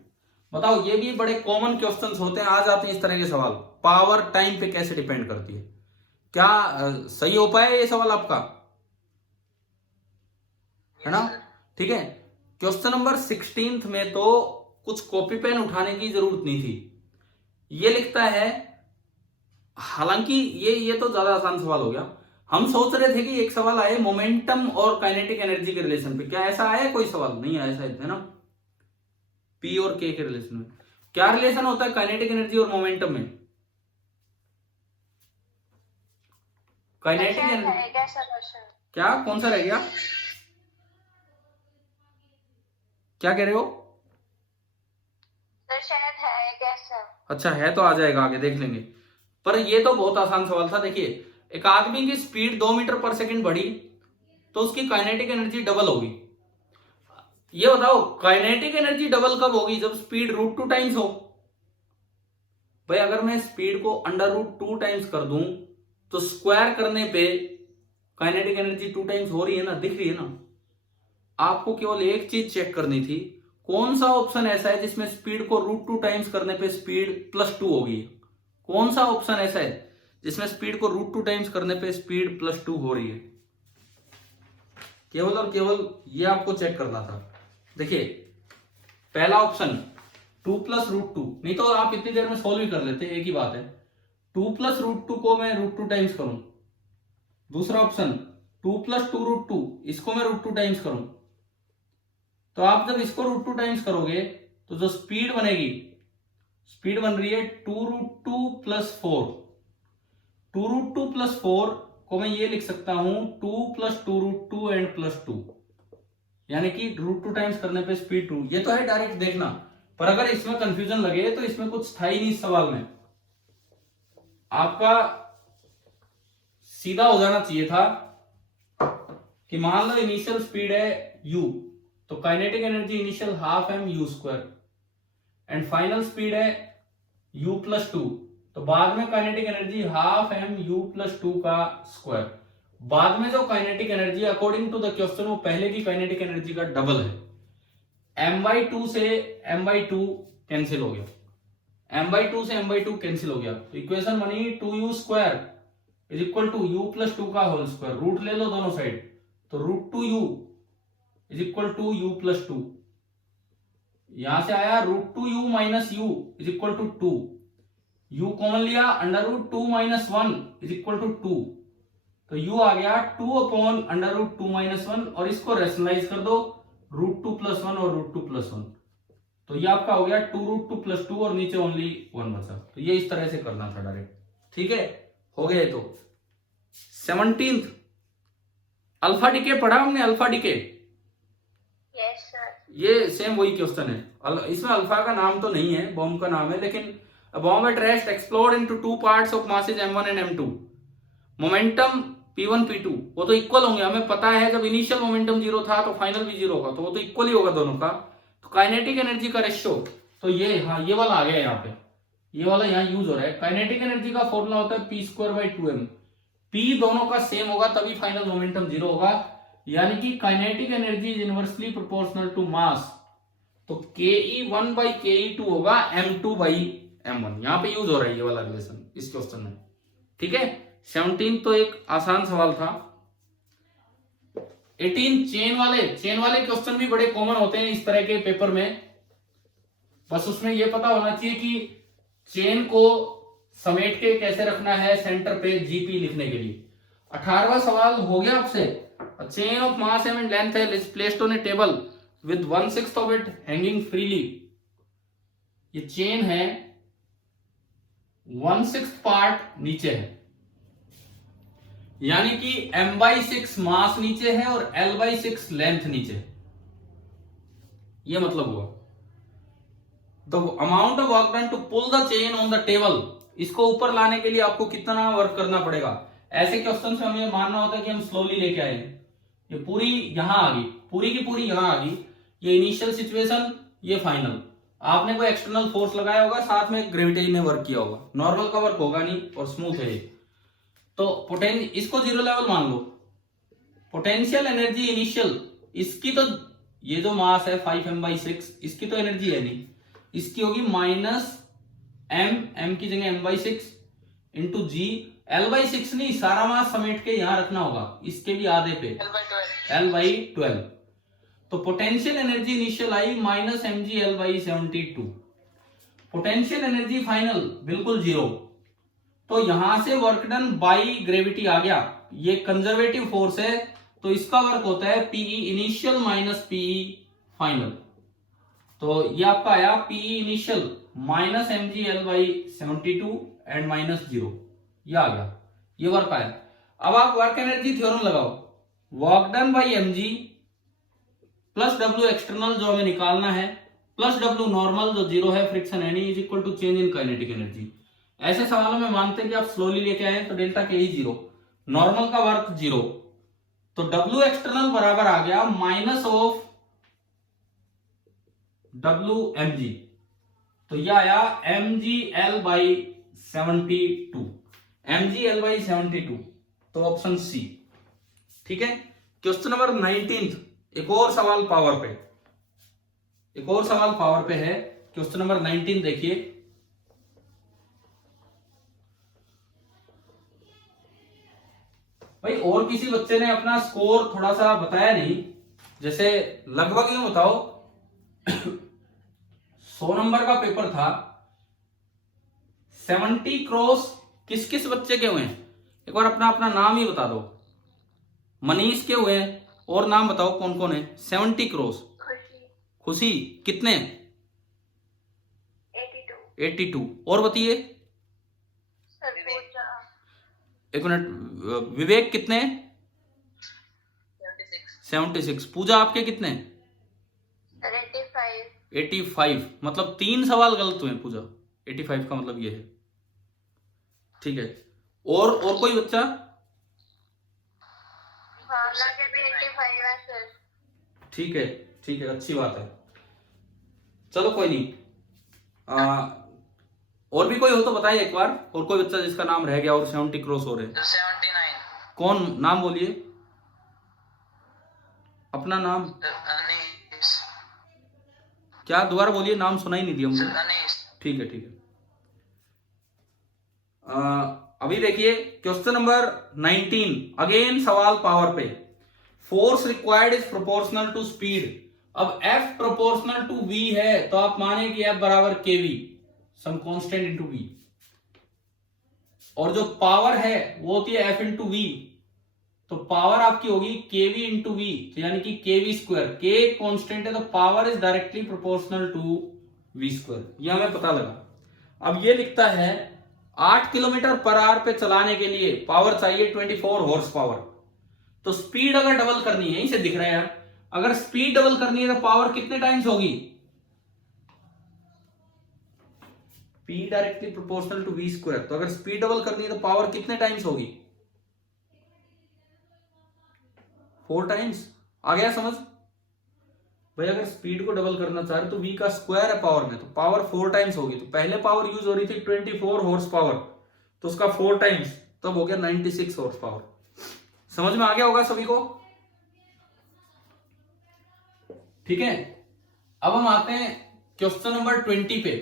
बताओ, ये भी बड़े कॉमन क्वेश्चंस होते हैं, आ जाते हैं इस तरह के सवाल, पावर टाइम पे कैसे डिपेंड करती है। क्या सही हो पाया ये सवाल आपका? है ना? ठीक है। क्वेश्चन नंबर 16 में तो कुछ कॉपी पेन उठाने की जरूरत नहीं थी, ये लिखता है, हालांकि ये तो ज्यादा आसान सवाल हो गया। हम सोच रहे थे कि एक सवाल आए मोमेंटम और काइनेटिक एनर्जी के रिलेशन पे, क्या ऐसा आया कोई सवाल? नहीं आया शायद, है ना? पी और के रिलेशन में क्या रिलेशन होता है काइनेटिक एनर्जी और मोमेंटम में? काइनेटिक एनर्जी क्या, कौन सा रह गया? क्या कह रहे हो? सर शायद है कैसा। अच्छा है तो आ जाएगा, आगे देख लेंगे। पर ये तो बहुत आसान सवाल था। देखिए, एक आदमी की स्पीड 2 मीटर पर सेकंड बढ़ी तो उसकी काइनेटिक एनर्जी डबल होगी। ये बताओ, काइनेटिक एनर्जी डबल कब होगी? जब स्पीड √2 टाइम्स हो। भाई अगर मैं स्पीड को √2 टाइम्स कर दूं तो स्क्वायर करने पे काइनेटिक एनर्जी 2 टाइम्स हो रही है ना, दिख रही है ना। आपको केवल एक चीज चेक करनी थी, कौन सा ऑप्शन ऐसा है जिसमें स्पीड को √2 टाइम्स करने पे स्पीड +2 होगी? कौन सा ऑप्शन ऐसा है जिसमें स्पीड को √2 टाइम्स करने पे स्पीड +2 हो रही है? केवल और केवल ये आपको चेक करना था। देखिए, पहला ऑप्शन 2 + √2, नहीं तो आप इतनी देर में सोल्व ही कर लेते, एक ही बात है। 2 + √2 को मैं √2 टाइम्स करूं। दूसरा ऑप्शन 2 + 2 √2, इसको मैं √2 टाइम्स करूं। तो आप जब इसको √2 टाइम्स करोगे तो जो स्पीड बनेगी, स्पीड बन रही है 2√2 + 4। 2√2 + 4 को मैं ये लिख सकता हूं 2 + 2√2 एंड +2, यानी कि √2 टाइम्स करने पे स्पीड 2। ये तो है डायरेक्ट देखना, पर अगर इसमें कंफ्यूजन लगे तो इसमें कुछ था ही नहीं इस सवाल में। आपका सीधा हो जाना चाहिए था कि मान लो इनिशियल स्पीड है u, तो kinetic energy initial ½ m u² and final speed है u + 2, तो बाद में काइनेटिक एनर्जी ½ mu+2 का स्क्वायर। बाद में जो kinetic energy according to the question वो पहले की काइनेटिक एनर्जी का डबल है। m/2 से m/2 कैंसिल हो गया, m/2 से m/2 कैंसिल हो गया, तो इक्वेशन बनी 2u² is equal to u + 2 का होल स्क्वायर। रूट ले लो दोनों साइड, तो √2u is equal to u + 2। यहां से आया √2u - u is equal to 2। u common लिया, √2 - 1 इज इक्वल टू 2, तो u आ गया 2/√2 - 1, और इसको रेशनलाइज कर दो, √2 + 1 और √2 + 1, तो ये आपका हो गया 2√2 + 2 और नीचे ओनली 1 बचा। तो ये इस तरह से करना था डायरेक्ट, ठीक है, हो गया। तो 17th अल्फा डिके पढ़ा हमने, अल्फा डिके। Yes sir. ये सेम वही क्वेश्चन है, इसमें अल्फा का नाम तो नहीं है, बॉम्ब का नाम है, लेकिन bomb at rest explode into 2 parts of masses m1 and m2। Momentum p1 p2 वो तो इक्वल होंगे, हमें पता है जब इनिशियल मोमेंटम 0 था तो फाइनल भी 0 होगा, तो वो तो इक्वल ही होगा दोनों का। तो काइनेटिक एनर्जी का रेशियो, तो ये हाँ ये वाला आ गया यहाँ पे, ये वाला यहाँ यूज हो रहा है। काइनेटिक एनर्जी का फॉर्मूला होता है p² / 2m। P दोनों का सेम होगा तभी फाइनल मोमेंटम जीरो होगा, यानी कि kinetic energy is inversely proportional to mass. तो ke1 by ke2 होगा m2 by m1। यहां पे यूज हो रहा है ये वाला रिलेशन इस क्वेश्चन में। ठीक है, 17 तो एक आसान सवाल था। 18 चेन वाले क्वेश्चन भी बड़े कॉमन होते हैं इस तरह के पेपर में, बस उसमें ये पता होना चाहिए कि चेन को समेट के कैसे रखना है सेंटर पे जीपी लिखने के लिए। 18वां सवाल हो गया आपसे। Chain of mass and length is placed on A table with 1/6 of it hanging freely. ये चेन है, 1/6 पार्ट नीचे है, यानी कि m/6 मास नीचे है और l/6 लेंथ नीचे है। ये मतलब हुआ the amount of work done to pull the chain on the table. इसको ऊपर लाने के लिए आपको कितना वर्क करना पड़ेगा। ऐसे क्वेश्चन में हमें मानना होता है कि हम स्लोली लेके आए, ये पूरी यहां आ गई, पूरी की पूरी यहां आ गई, ये इनिशियल सिचुएशन, ये फाइनल। आपने कोई एक्सटर्नल फोर्स लगाया होगा, साथ में ग्रेविटी ने वर्क किया होगा, नॉर्मल का वर्क होगा नहीं और स्मूथ है। तो इसको जीरो लेवल मान लो। पोटेंशियल एनर्जी इनिशियल, इसकी तो ये जो मास है 5m/6, इसकी तो एनर्जी है नहीं, इसकी होगी -m की जगह m/6 इंटू जी। l/6 नहीं, सारा मास समेट के यहां रखना होगा, इसके भी आधे पे l/12। तो पोटेंशियल एनर्जी इनिशियल आई -mg l/72। Potential energy final बिल्कुल जीरो। तो यहां से वर्क डन बाई ग्रेविटी आ गया, ये कंजर्वेटिव फोर्स है, तो इसका वर्क होता है PE initial minus PE final. तो ये आपका आया PE initial -mg l/72 and -0, ये आ गया, ये वर्क आया। अब आप वर्क एनर्जी थ्योरम लगाओ, work done by mg plus W external जो हमें निकालना है प्लस W नॉर्मल जो जीरो है, friction any is equal to change in kinetic energy. ऐसे सवालों में मानते हैं कि आप स्लोली लेके आए तो डेल्टा के ही जीरो, नॉर्मल का वर्क जीरो, तो W एक्सटर्नल बराबर आ गया माइनस ऑफ WmG। तो यह आया mg l/72, mg l/72, तो ऑप्शन सी। ठीक है, क्वेश्चन नंबर 19, एक और सवाल पावर पे, एक और सवाल पावर पे है। क्वेश्चन नंबर 19 देखिए, भाई और किसी बच्चे ने अपना स्कोर थोड़ा सा बताया नहीं, जैसे लगभग यूं बताओ 100 नंबर का पेपर था, 70 क्रॉस किस किस बच्चे के हुए हैं? एक बार अपना अपना नाम ही बता दो। मनीष के हुए हैं, और नाम बताओ कौन कौन है। 70 क्रॉस खुशी कितने? 82। और बताइए, एक मिनट, विवेक कितने? 76। पूजा आपके कितने? 85। मतलब 3 सवाल गलत हुए पूजा, 85 का मतलब ये है। ठीक है, और कोई बच्चा? ठीक है, ठीक है, अच्छी बात है, चलो कोई नहीं। और भी कोई हो तो बताइए एक बार, और कोई बच्चा जिसका नाम रह गया और 70 क्रॉस हो रहे हैं। 79। कौन? नाम बोलिए अपना नाम। क्या? दोबारा बोलिए, नाम सुनाई नहीं दिया मुझे। ठीक है, ठीक है। अभी देखिए क्वेश्चन नंबर 19, अगेन सवाल पावर पे। Force required is proportional to speed. अब F प्रोपोर्शनल टू V है, तो आप माने कि F बराबर kV, some constant into V, और जो पावर है वो होती है F इंटू V, तो पावर आपकी होगी kV इंटू V, तो यानी कि kV स्क्वायर। K कांस्टेंट है तो power is directly proportional to V square, ये हमें पता लगा। अब ये लिखता है 8 किलोमीटर पर आवर पे चलाने के लिए पावर चाहिए 24 हॉर्स पावर। तो स्पीड अगर डबल करनी है, इसे दिख रहा है यार, अगर स्पीड डबल करनी है तो पावर कितने टाइम्स होगी? P directly proportional to V square. तो अगर स्पीड डबल करनी है तो पावर कितने टाइम्स होगी? 4 टाइम्स। आ गया समझ भाई? अगर स्पीड को डबल करना चाह रहे तो V का स्क्वायर है पावर में, तो पावर 4 टाइम्स होगी। तो पहले पावर यूज हो रही थी 24 हॉर्स पावर, तो उसका 4 टाइम्स तब हो गया 96 हॉर्स पावर। समझ में आ गया होगा सभी को? ठीक है, अब हम आते हैं क्वेश्चन नंबर 20 पे।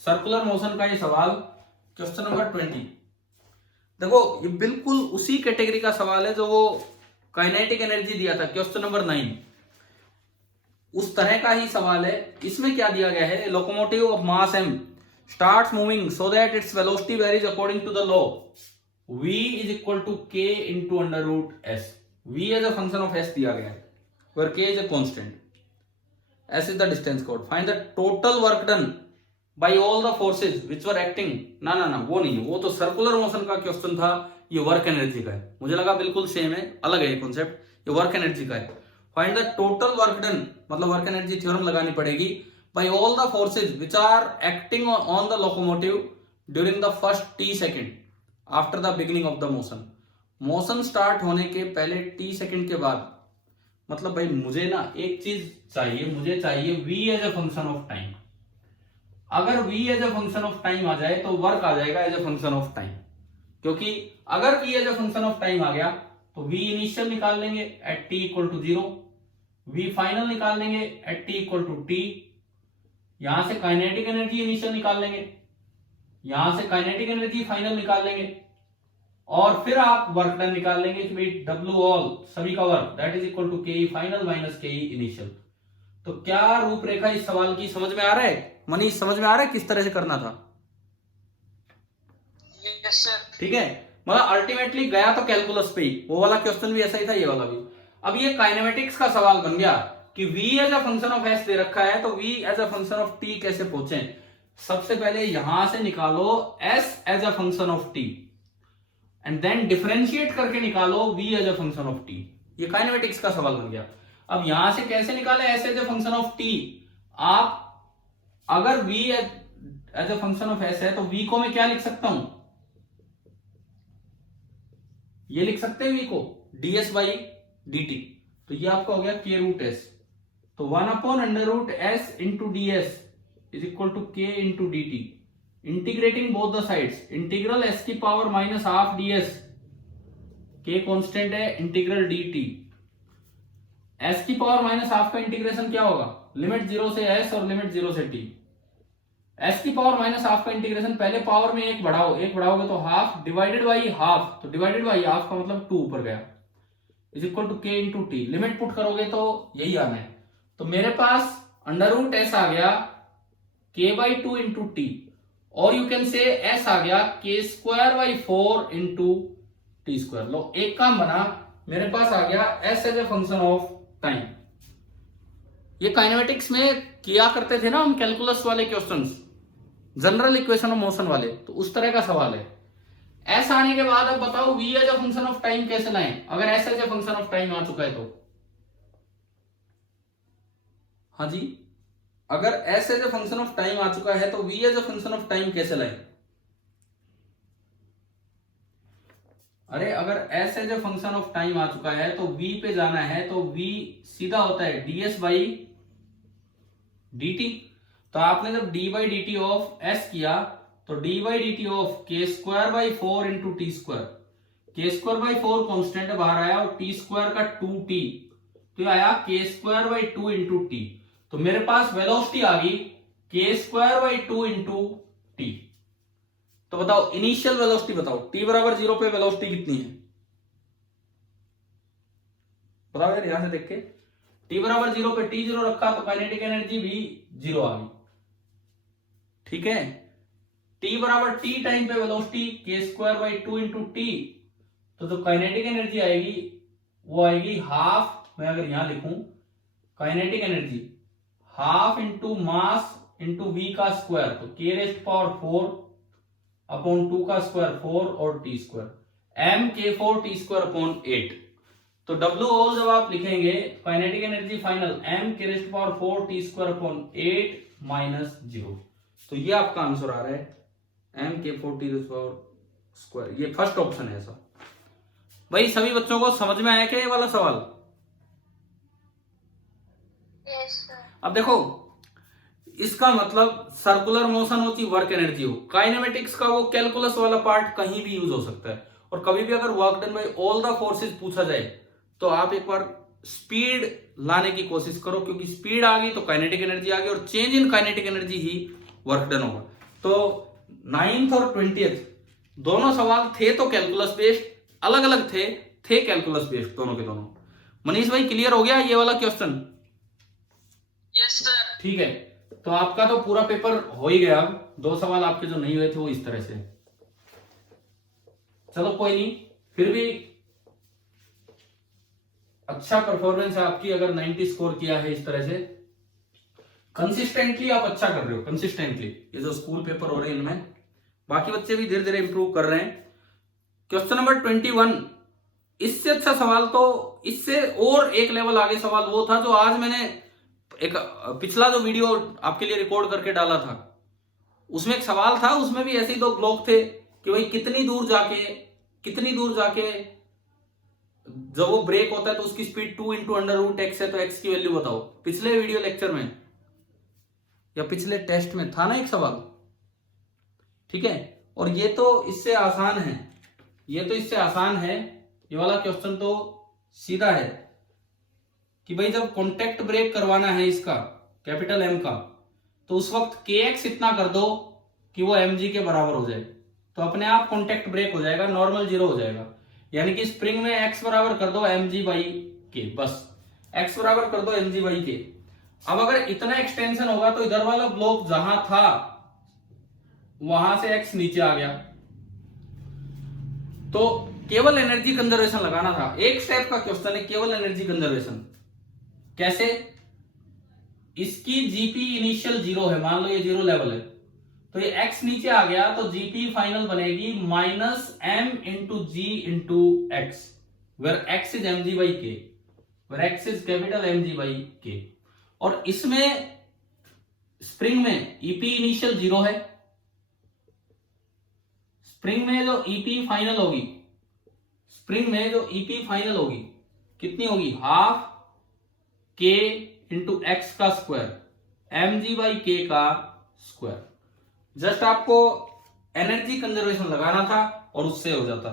सर्कुलर मोशन का ये सवाल, क्वेश्चन नंबर 20। देखो ये बिल्कुल उसी कैटेगरी का सवाल है जो वो काइनेटिक एनर्जी दिया था, क्वेश्चन नंबर 9। उस तरह का ही सवाल है। इसमें क्या दिया गया है, locomotive of mass m starts moving so that its velocity varies according to the law v is equal to k into under root s। v as a function of s दिया गया है, where k is a constant, s is the distance chord, find the total work done by all the forces which were acting। ना ना ना, वो नहीं है, वो तो सर्कुलर मोशन का क्वेश्चन था, ये वर्क एनर्जी का है। मुझे लगा बिल्कुल सेम है, अलग है ये कॉन्सेप्ट, ये वर्क एनर्जी का है। Find the total work done, मतलब वर्क एनर्जी थ्योरम लगानी पड़ेगी, by all the forces which are acting on the locomotive during the first t second after the beginning of the motion। Motion start होने के पहले t second के बाद, मतलब भाई मुझे ना एक चीज चाहिए, मुझे चाहिए v as a function of time. अगर v as a function of time आ जाए तो वर्क आ जाएगा as a function of time, क्योंकि अगर v as a function of time आ गया तो v इनिशियल निकाल लेंगे at t equal to 0, v final निकाल लेंगे at t equal to t। यहां से काइनेटिक एनर्जी इनिशियल निकाल लेंगे, यहां से काइनेटिक एनर्जी फाइनल निकाल लेंगे, और फिर आप वर्क डन निकाल लेंगे कि भाई W ऑल, सभी का work, that is equal to K final minus K initial. तो क्या रूपरेखा इस सवाल की समझ में आ रहा है मनीष? समझ में आ रहा है किस तरह से करना था? Yes sir. ठीक है, मतलब अल्टीमेटली गया तो कैलकुलस पे ही, वो वाला क्वेश्चन भी ऐसा ही था, ये वाला भी। अब ये काइनेमेटिक्स का सवाल बन गया कि v as a function of s दे रखा है, तो v as a function of t कैसे पहुंचे। सबसे पहले यहां से निकालो s as a function of t and then differentiate करके निकालो v as a function of t। ये काइनेमेटिक्स का सवाल बन गया। अब यहां से कैसे निकाले s as a function of t? आप अगर v as a function of s है तो v को मैं क्या लिख सकता हूं, ये लिख सकते हैं v को ds बाई dt। तो ये आपका हो गया k रूट s। तो 1 upon under root s into d s is equal to k into d t. Integrating both the sides, integral s की power minus half d s, k constant है, integral d t. s की power minus half का integration क्या होगा, limit 0 से s और limit 0 से t। s की पावर माइनस हाफ का इंटीग्रेशन, पहले पावर में एक बढ़ाओ, एक बढ़ाओगे तो हाफ, डिवाइडेड बाई हाफ, तो डिवाइडेड बाई हाफ का मतलब 2 ऊपर गया, is equal to k into t. Limit put करोगे तो यही आना है। तो मेरे पास अंडर रूट एस आ गया k बाई 2 इंटू टी, और यू कैन से s आ गया k square by 4 into t square. लो एक काम बना, मेरे पास आ गया s as a function of time. ये काइनेमेटिक्स में किया करते थे ना हम, कैलकुलस वाले questions, general equation of motion वाले, तो उस तरह का सवाल है। s आने के बाद अब बताओ v as a function of time कैसे लाएं, अगर s as a function of time आ चुका है तो। हाँ जी, अगर s as a function of time आ चुका है तो v as a function of time कैसे लाएं? अरे अगर s as a function of time आ चुका है तो v पे जाना है, तो v सीधा होता है ds बाई dt। तो आपने जब d by D T of s किया तो d by D T of k square by 4 into t square, k square by 4 constant बाहर आया, और t स्क्वायर का 2t, तो ये आया k square by 2 into T. तो मेरे पास वेलोसिटी आ गई k square by 2 into T. तो बताओ इनिशियल वेलोसिटी बताओ, t बराबर 0 पे वेलोसिटी कितनी है बताओ यार, यहां से देख के। t बराबर 0 पे t 0 रखा तो काइनेटिक एनर्जी भी 0 आ गई, ठीक है। t बराबर t टाइम पे velocity k square by 2 into T, तो जो काइनेटिक एनर्जी आएगी वो आएगी हाफ, मैं अगर यहां लिखूं kinetic energy half into mass into v का स्क्वायर, तो k रेस्ट पावर 4 अपॉन 2 का स्क्वायर 4 और t square, m k4 t square upon 8। तो W ऑल जब आप लिखेंगे kinetic energy final m k raised power 4 t square upon 8 minus 0। तो ये आपका आंसर आ रहा है m k4 t power square, ये फर्स्ट ऑप्शन है ऐसा। भाई सभी बच्चों को समझ में आया क्या ये वाला सवाल? Yes sir. अब देखो इसका मतलब सर्कुलर मोशन हो चाहे वर्क एनर्जी हो, काइनेमेटिक्स का वो कैलकुलस वाला पार्ट कहीं भी यूज हो सकता है। और कभी भी अगर work done by all the forces पूछा जाए तो आप एक बार स्पीड लाने की कोशिश करो, क्योंकि स्पीड आ गई तो काइनेटिक एनर्जी आ गई, और change in kinetic energy he work done होगा। तो 9th और 20th दोनों सवाल थे तो कैलकुलस बेस्ड, अलग अलग थे कैलकुलस बेस्ड दोनों के दोनों। मनीष भाई क्लियर हो गया ये वाला क्वेश्चन? Yes sir. ठीक है, तो आपका तो पूरा पेपर हो ही गया। अब 2 सवाल आपके जो नहीं हुए थे वो इस तरह से, चलो कोई नहीं, फिर भी अच्छा परफॉर्मेंस है आपकी। अगर 90 स्कोर किया है इस तरह से, कंसिस्टेंटली आप अच्छा कर रहे हो, कंसिस्टेंटली। ये जो स्कूल पेपर हो रहे हैं इनमें बाकी बच्चे भी धीरे धीरे इंप्रूव कर रहे हैं। क्वेश्चन नंबर 21, इससे अच्छा सवाल तो, इससे और एक लेवल आगे सवाल वो था जो आज मैंने एक पिछला जो वीडियो आपके लिए रिकॉर्ड करके डाला था, उसमें एक सवाल था, उसमें भी ऐसे ही 2 ब्लॉक थे कि भाई कितनी दूर जाके जब वो ब्रेक होता है तो उसकी speed 2 into under root x है, तो एक्स की वैल्यू बताओ। पिछले वीडियो लेक्चर में या पिछले टेस्ट में था ना एक सवाल, ठीक है। और ये तो इससे आसान है, ये वाला क्वेश्चन तो सीधा है कि भाई जब कॉन्टेक्ट ब्रेक करवाना है इसका कैपिटल एम का, तो उस वक्त के एक्स इतना कर दो कि वो एम जी के बराबर हो जाए, तो अपने आप कॉन्टेक्ट ब्रेक हो जाएगा, नॉर्मल जीरो हो जाएगा। यानी कि स्प्रिंग में एक्स बराबर कर दो एम जी बाई के, बस एक्स बराबर कर दो एम जी बाई के। अब अगर इतना एक्सटेंशन होगा तो इधर वाला ब्लॉक जहां था वहां से एक्स नीचे आ गया, तो केवल एनर्जी कंजर्वेशन लगाना था। एक स्टेप का क्वेश्चन है केवल एनर्जी कंजर्वेशन। कैसे? इसकी जीपी इनिशियल 0 है, मान लो ये 0 लेवल है, तो ये एक्स नीचे आ गया तो जीपी फाइनल बनेगी minus M into G into X, where X is M ji by K, where X is capital M ji by के। और इसमें स्प्रिंग में ईपी इनिशियल 0 है, स्प्रिंग में जो ईपी फाइनल होगी, कितनी होगी? हाफ के इंटू एक्स का स्क्वायर एम जी बाई के का स्क्वायर। जस्ट आपको एनर्जी कंजर्वेशन लगाना था और उससे हो जाता।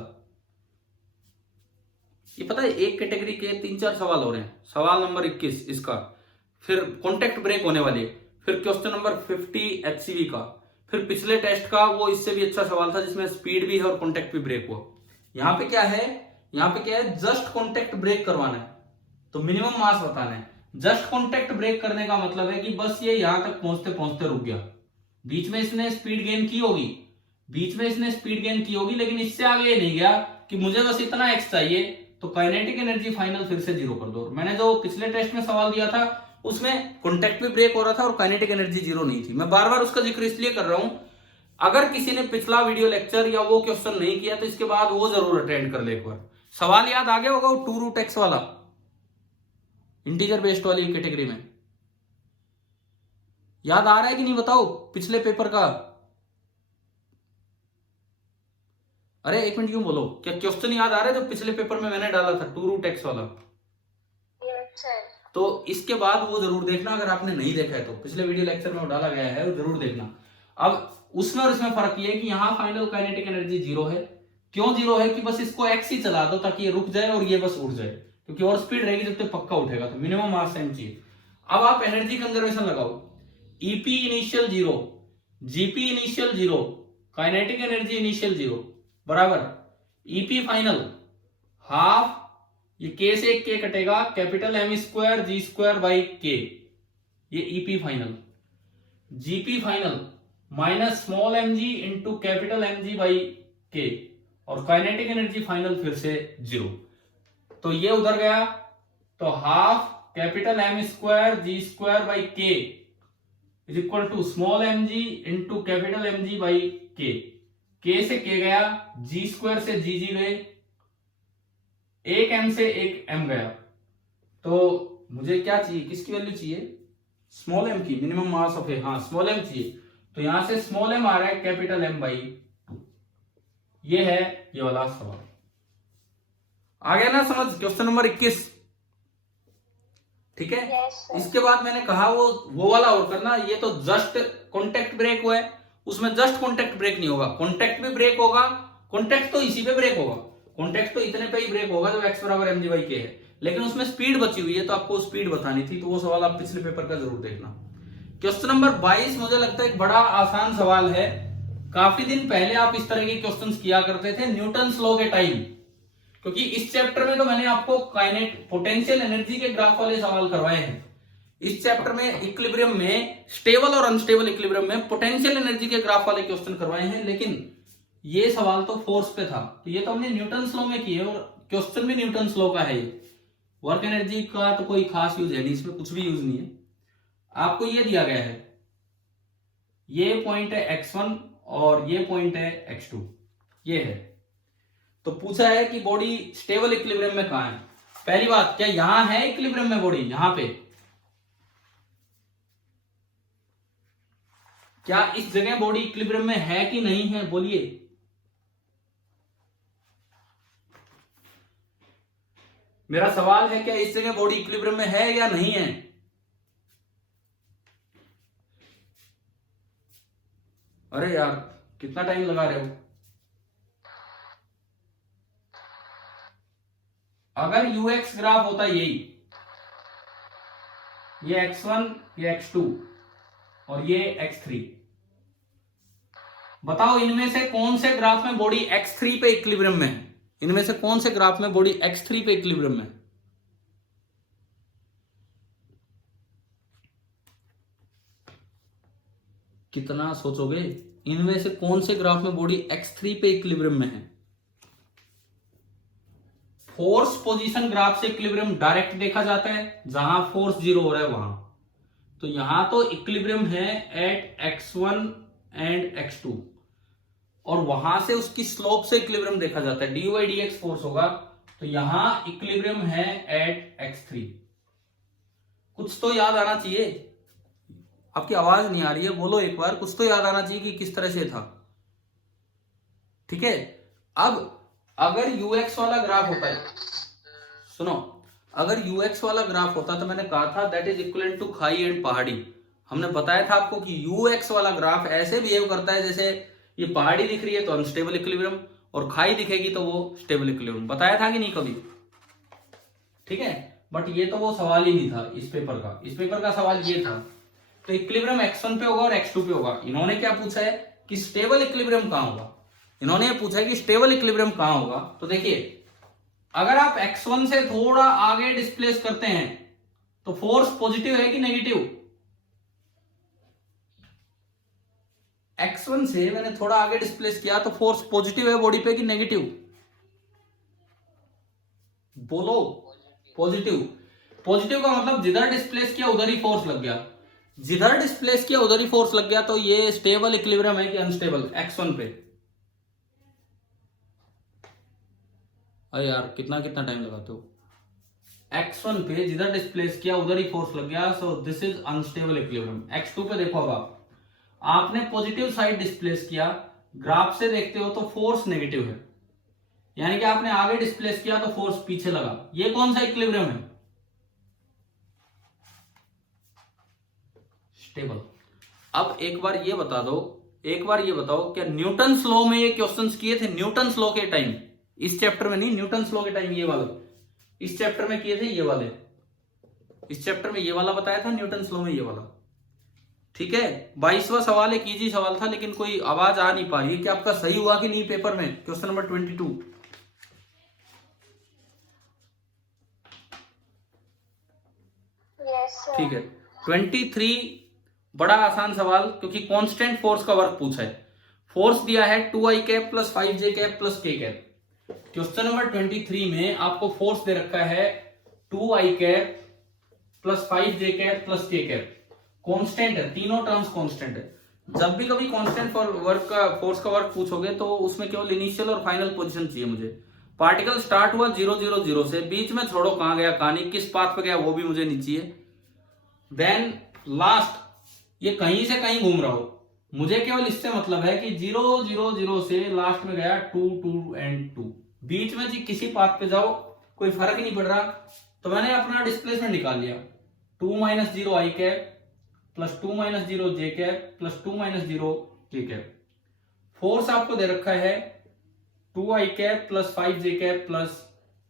ये पता है एक कैटेगरी के 3-4 सवाल हो रहे हैं। सवाल नंबर 21 इसका, फिर कॉन्टेक्ट ब्रेक होने वाली, फिर क्वेश्चन नंबर 50 एचसीवी का, फिर पिछले टेस्ट का वो इससे भी अच्छा सवाल था जिसमें स्पीड भी है और कॉन्टेक्ट भी ब्रेक हुआ। यहाँ पे क्या है, जस्ट कॉन्टेक्ट ब्रेक करवाना है, तो मिनिमम मास बताना है। जस्ट कॉन्टेक्ट ब्रेक करने का मतलब है कि बस ये यहां तक पहुंचते पहुंचते रुक गया, बीच में इसने स्पीड गेन की होगी, लेकिन इससे आगे ये नहीं गया कि मुझे बस इतना एक्स चाहिए, तो काइनेटिक एनर्जी फाइनल फिर से 0 कर दो। मैंने जो पिछले टेस्ट में सवाल दिया था उसमें कॉन्टेक्ट भी ब्रेक हो रहा था और काइनेटिक एनर्जी 0 नहीं थी। मैं बार बार उसका जिक्र इसलिए कर रहा हूं, अगर किसी ने पिछला वीडियो लेक्चर या वो क्वेश्चन नहीं किया तो इसके बाद वो जरूर अटेंड कर ले एक बार। सवाल याद आ गया होगा वो 2 रूट एक्स वाला, इंटीजर बेस्ड वाली कैटेगरी में याद आ रहा है कि नहीं बताओ, पिछले पेपर का? अरे एक मिनट क्यों बोलो, क्या क्वेश्चन याद आ रहा है जो पिछले पेपर में मैंने डाला था 2 रूट एक्स वाला? Yes sir. तो इसके बाद वो जरूर देखना, अगर आपने नहीं देखा है तो पिछले वीडियो लेक्चर में वो डाला गया है, वो जरूर देखना। अब उसमें और इसमें फर्क ये है कि यहाँ फाइनल काइनेटिक एनर्जी 0 है। क्यों 0 है? कि बस इसको एक्स ही चला दो ताकि ये रुक जाए और ये बस उड़ जाए, क्योंकि और स्पीड रहेगी जब तक पक्का उठेगा, तो मिनिमम मास सेम चाहिए। अब आप एनर्जी कंजर्वेशन लगाओ, EP initial 0, GP initial 0, kinetic energy initial 0 बराबर ईपी फाइनल हाफ, ये के से एक के कटेगा, capital M square ji square by k, ये EP final, GP final minus small M G into capital M ji by के, और काइनेटिक एनर्जी फाइनल फिर से 0। तो ये उधर गया, तो half capital M square ji square by K is equal to small M G into capital M ji by K से के गया, जी स्क्वायर से जी जी गए, एक एम से एक एम गया। तो मुझे क्या चाहिए, किसकी वैल्यू चाहिए? स्मॉल एम की, मिनिमम मास ऑफ ए, हाँ स्मॉल एम चाहिए। तो यहां से स्मॉल एम आ रहा है कैपिटल एम बाई 2। ये है ये वाला सवाल। आ गया ना समझ? क्वेश्चन नंबर 21 ठीक है। Yes, sir. इसके बाद मैंने कहा वो वाला और करना, ये तो जस्ट कॉन्टेक्ट ब्रेक हुआ है, उसमें जस्ट कॉन्टेक्ट ब्रेक नहीं होगा, कॉन्टेक्ट भी ब्रेक होगा, कॉन्टेक्ट तो इसी पे ब्रेक होगा, कॉन्टेक्ट तो इतने पे ही ब्रेक होगा जो x बराबर mg/k है, लेकिन उसमें स्पीड बची हुई है तो आपको स्पीड बतानी थी, तो वो सवाल आप पिछले पेपर का जरूर देखना। क्वेश्चन नंबर 22 मुझे लगता है एक बड़ा आसान सवाल है, काफी दिन पहले आप इस तरह के क्वेश्चंस किया करते थे न्यूटन्स लॉ के टाइम, क्योंकि इस चैप्टर में तो मैंने आपको काइनेट पोटेंशियल एनर्जी के ग्राफ वाले सवाल करवाए हैं। इस चैप्टर में इक्विलिब्रियम में स्टेबल और अनस्टेबल इक्विलिब्रियम में पोटेंशियल एनर्जी के ग्राफ वाले क्वेश्चन करवाए हैं, लेकिन ये सवाल तो फोर्स पे था, तो ये तो हमने न्यूटन्स लॉ में किए और क्वेश्चन भी न्यूटन्स लॉ का है। ये वर्क एनर्जी का तो कोई खास यूज है नहीं, इसमें कुछ भी यूज नहीं है। आपको ये दिया गया है, ये पॉइंट है x1 और ये पॉइंट है x2, ये है, तो पूछा है कि बॉडी स्टेबल इक्विलिब्रियम में कहां है। पहली बात, क्या यहां है इक्विलिब्रियम में बॉडी, यहां पे, क्या इस जगह बॉडी इक्विलिब्रियम में है कि नहीं है, बोलिए। मेरा सवाल है, क्या इस जगह बॉडी इक्विलिब्रियम में है या नहीं है। अरे यार कितना टाइम लगा रहे हो। अगर ux ग्राफ होता यही, ये x1, ये x2 और ये x3, बताओ इनमें से कौन से ग्राफ में बॉडी x3 पे इक्विलिब्रियम में है, इनमें से कौन से ग्राफ में बॉडी x3 पे इक्विलिब्रियम में है। कितना सोचोगे, इनमें से कौन से ग्राफ में बॉडी x3 पे इक्विलिब्रियम में है। फोर्स पोजीशन ग्राफ से इक्विलिब्रियम डायरेक्ट देखा जाता है, जहां फोर्स 0 हो रहा है वहां, तो यहां तो इक्विलिब्रियम है एट x1 एंड x2, और वहां से उसकी स्लोप से इक्विलिब्रियम देखा जाता है, dy/dx फोर्स होगा, तो यहां इक्विलिब्रियम है एट x3। कुछ तो याद आना चाहिए, आपकी आवाज नहीं आ रही है, बोलो एक बार, कुछ तो याद आना चाहिए कि किस तरह से था। ठीक है, अब अगर ux वाला ग्राफ होता है, सुनो, अगर ux वाला ग्राफ होता तो मैंने कहा था दैट इज इक्विवेलेंट टू खाई एंड पहाड़ी। हमने बताया था आपको कि ux वाला ग्राफ ऐसे बिहेव करता है जैसे ये पहाड़ी दिख रही है तो अनस्टेबल इक्विलिब्रियम, और खाई दिखेगी तो वो स्टेबल इक्विलिब्रियम। बताया था कि नहीं कभी। ठीक है, बट ये तो वो सवाल ही नहीं था इस पेपर का, इस पेपर का सवाल ये था, तो इक्विलिब्रियम x1 पे होगा और x2 पे होगा। इन्होंने क्या पूछा है कि स्टेबल इक्विलिब्रियम कहां होगा, इन्होंने पूछा है कि स्टेबल इक्विलिब्रियम कहां होगा। तो देखिए, अगर आप x1 से थोड़ा आगे डिस्प्लेस करते हैं तो फोर्स पॉजिटिव है कि नेगेटिव। x1 से मैंने थोड़ा आगे डिस्प्लेस किया तो फोर्स पॉजिटिव है बॉडी पे कि नेगेटिव, बोलो। पॉजिटिव। पॉजिटिव का मतलब जिधर डिस्प्लेस किया उधर ही फोर्स लग गया, जिधर डिस्प्लेस किया उधर ही फोर्स लग गया, तो ये स्टेबल इक्विलिब्रियम है कि अनस्टेबल x1 पे। अरे यार कितना टाइम लगाते हो। x1 पे जिधर डिस्प्लेस किया उधर ही फोर्स लग गया, so this is unstable equilibrium. x2 पे देखो, अब आपने पॉजिटिव साइड डिस्प्लेस किया, ग्राफ से देखते हो तो फोर्स नेगेटिव है, यानी कि आपने आगे डिस्प्लेस किया तो फोर्स पीछे लगा। ये कौन सा इक्विलिब्रियम है, स्टेबल। अब एक बार ये बता दो, एक बार ये बताओ, क्या न्यूटन्स लॉ में ये क्वेश्चंस किए थे, न्यूटन्स लॉ के टाइम, इस चैप्टर में नहीं, न्यूटन्स लॉ के टाइम ये वाले इस चैप्टर में किए थे, ये वाले इस चैप्टर में ये वाला बताया था, न्यूटन्स लॉ में ये वाला। ठीक है, 22वां सवाल एक इजी सवाल था, लेकिन कोई आवाज आ नहीं पा रही है कि आपका सही हुआ कि नहीं पेपर में। Question number 22। ठीक है, 23 बड़ा आसान सवाल, क्योंकि कांस्टेंट फोर्स का वर्क पूछा है। फोर्स दिया है 2i cap plus 5j cap plus k cap. Question number 23 में आपको फोर्स दे रखा है 2i cap plus 5j cap plus k cap. Constant है, तीनों टर्म्स कांस्टेंट है। जब भी कभी कांस्टेंट फोर्स का वर्क पूछोगे तो उसमें केवल इनिशियल और फाइनल पोजीशन चाहिए मुझे। पार्टिकल स्टार्ट हुआ 0 0 0 से, बीच में छोड़ो कहां गया, कहां नहीं, किस पाथ पे गया वो भी मुझे नहीं चाहिए। देन लास्ट ये कहीं से कहीं घूम रहा हो, मुझे केवल इससे मतलब है कि 0 0 0 से लास्ट में गया 2 2 एंड 2, बीच में जी किसी पाथ पे जाओ कोई फर्क नहीं पड़ रहा, तो मैंने अपना डिस्प्लेसमेंट निकाल लिया। 2 माइनस 0 आई कैप प्लस 2 माइनस 0 जे कैप प्लस 2 माइनस 0 के कैप। फोर्स आपको दे रखा है 2 आई कैप प्लस 5 जे कैप प्लस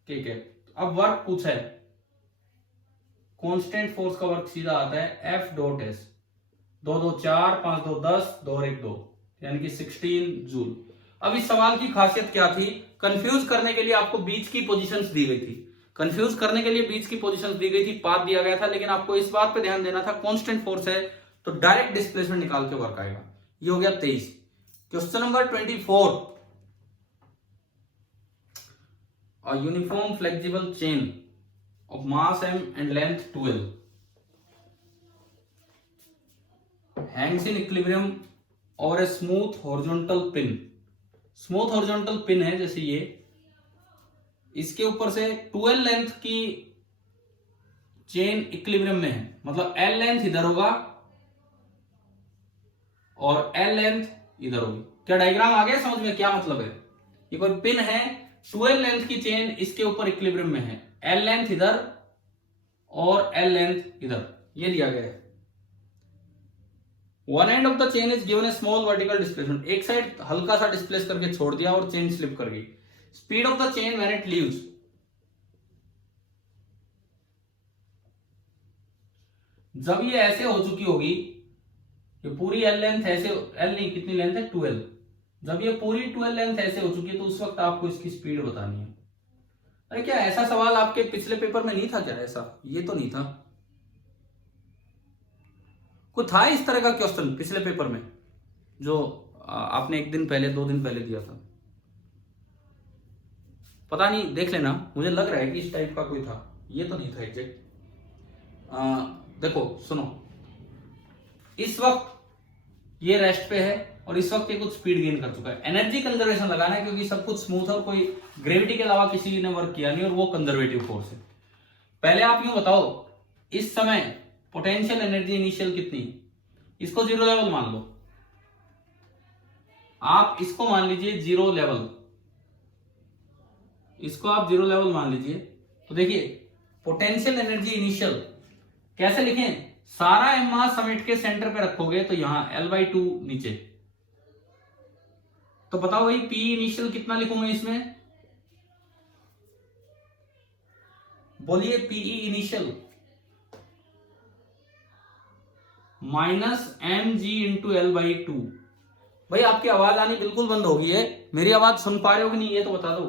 के कैप। अब वर्क पूछा है, कांस्टेंट फोर्स का वर्क सीधा आता है F डॉट एस, 2 2 4 5 2 10 2 1 2 यानी कि 16 जूल। अब इस सवाल की खासियत क्या थी, कंफ्यूज करने के लिए आपको बीच की पोजीशंस दी गई थी, कंफ्यूज करने के लिए बीच की पोजीशंस दी गई थी, पाथ दिया गया था, लेकिन आपको इस बात पे ध्यान देना था कांस्टेंट फोर्स है तो डायरेक्ट डिस्प्लेसमेंट निकाल के वर्क आएगा। ये हो गया 23। Question number 24, a uniform flexible chain of mass m and length 12 hangs in equilibrium over a smooth horizontal pin। Smooth horizontal pin है जैसे ये, इसके ऊपर से 12 लेंथ की चेन इक्विलिब्रियम में है, मतलब L लेंथ इधर होगा और L लेंथ इधर होगी। क्या डायग्राम आ गया समझ में, क्या मतलब है? ये कोई पिन है, 12 लेंथ की चेन इसके ऊपर इक्विलिब्रियम में है, L लेंथ इधर और L लेंथ इधर, ये लिया गया है। One end of the chain is given A small vertical displacement, एक साइड हल्का सा डिस्प्लेस करके छोड़ दिया और चेन स्लिप कर गई। Speed of the chain when it leaves, जब ये ऐसे हो चुकी होगी, ये पूरी L लेंथ ऐसे, L नहीं कितनी लेंथ है 12, जब ये पूरी 12 लेंथ ऐसे हो चुकी है तो उस वक्त आपको इसकी स्पीड बतानी है। अरे क्या ऐसा सवाल आपके पिछले पेपर में नहीं था क्या? ऐसा ये तो नहीं था, कुछ था इस तरह का क्वेश्चन पिछले पेपर में जो आपने एक दिन पहले 2 दिन पहले दिया था, पता नहीं, देख लेना, मुझे लग रहा है कि इस टाइप का कोई था, ये तो नहीं था एग्जैक्ट। देखो सुनो, इस वक्त ये रेस्ट पे है और इस वक्त ये कुछ स्पीड गेन कर चुका है, एनर्जी कंजर्वेशन लगाना है क्योंकि सब कुछ स्मूथ और कोई ग्रेविटी के अलावा किसी ने वर्क किया नहीं और वो कंजर्वेटिव फोर्स है। पहले आप यूं बताओ, इस समय पोटेंशियल एनर्जी इनिशियल कितनी, इसको 0 लेवल मान लो, आप इसको मान लीजिए 0 लेवल, इसको आप 0 लेवल मान लीजिए। तो देखिए पोटेंशियल एनर्जी इनिशियल कैसे लिखें, सारा एम मास समेट के सेंटर पे रखोगे तो यहां L/2 नीचे, तो बताओ भाई P इनिशियल कितना लिखूंगा इसमें, बोलिए PE initial minus mg into L/2। भाई आपकी आवाज आनी बिल्कुल बंद हो गई है, मेरी आवाज सुन पा रहे हो कि नहीं ये तो बता दो।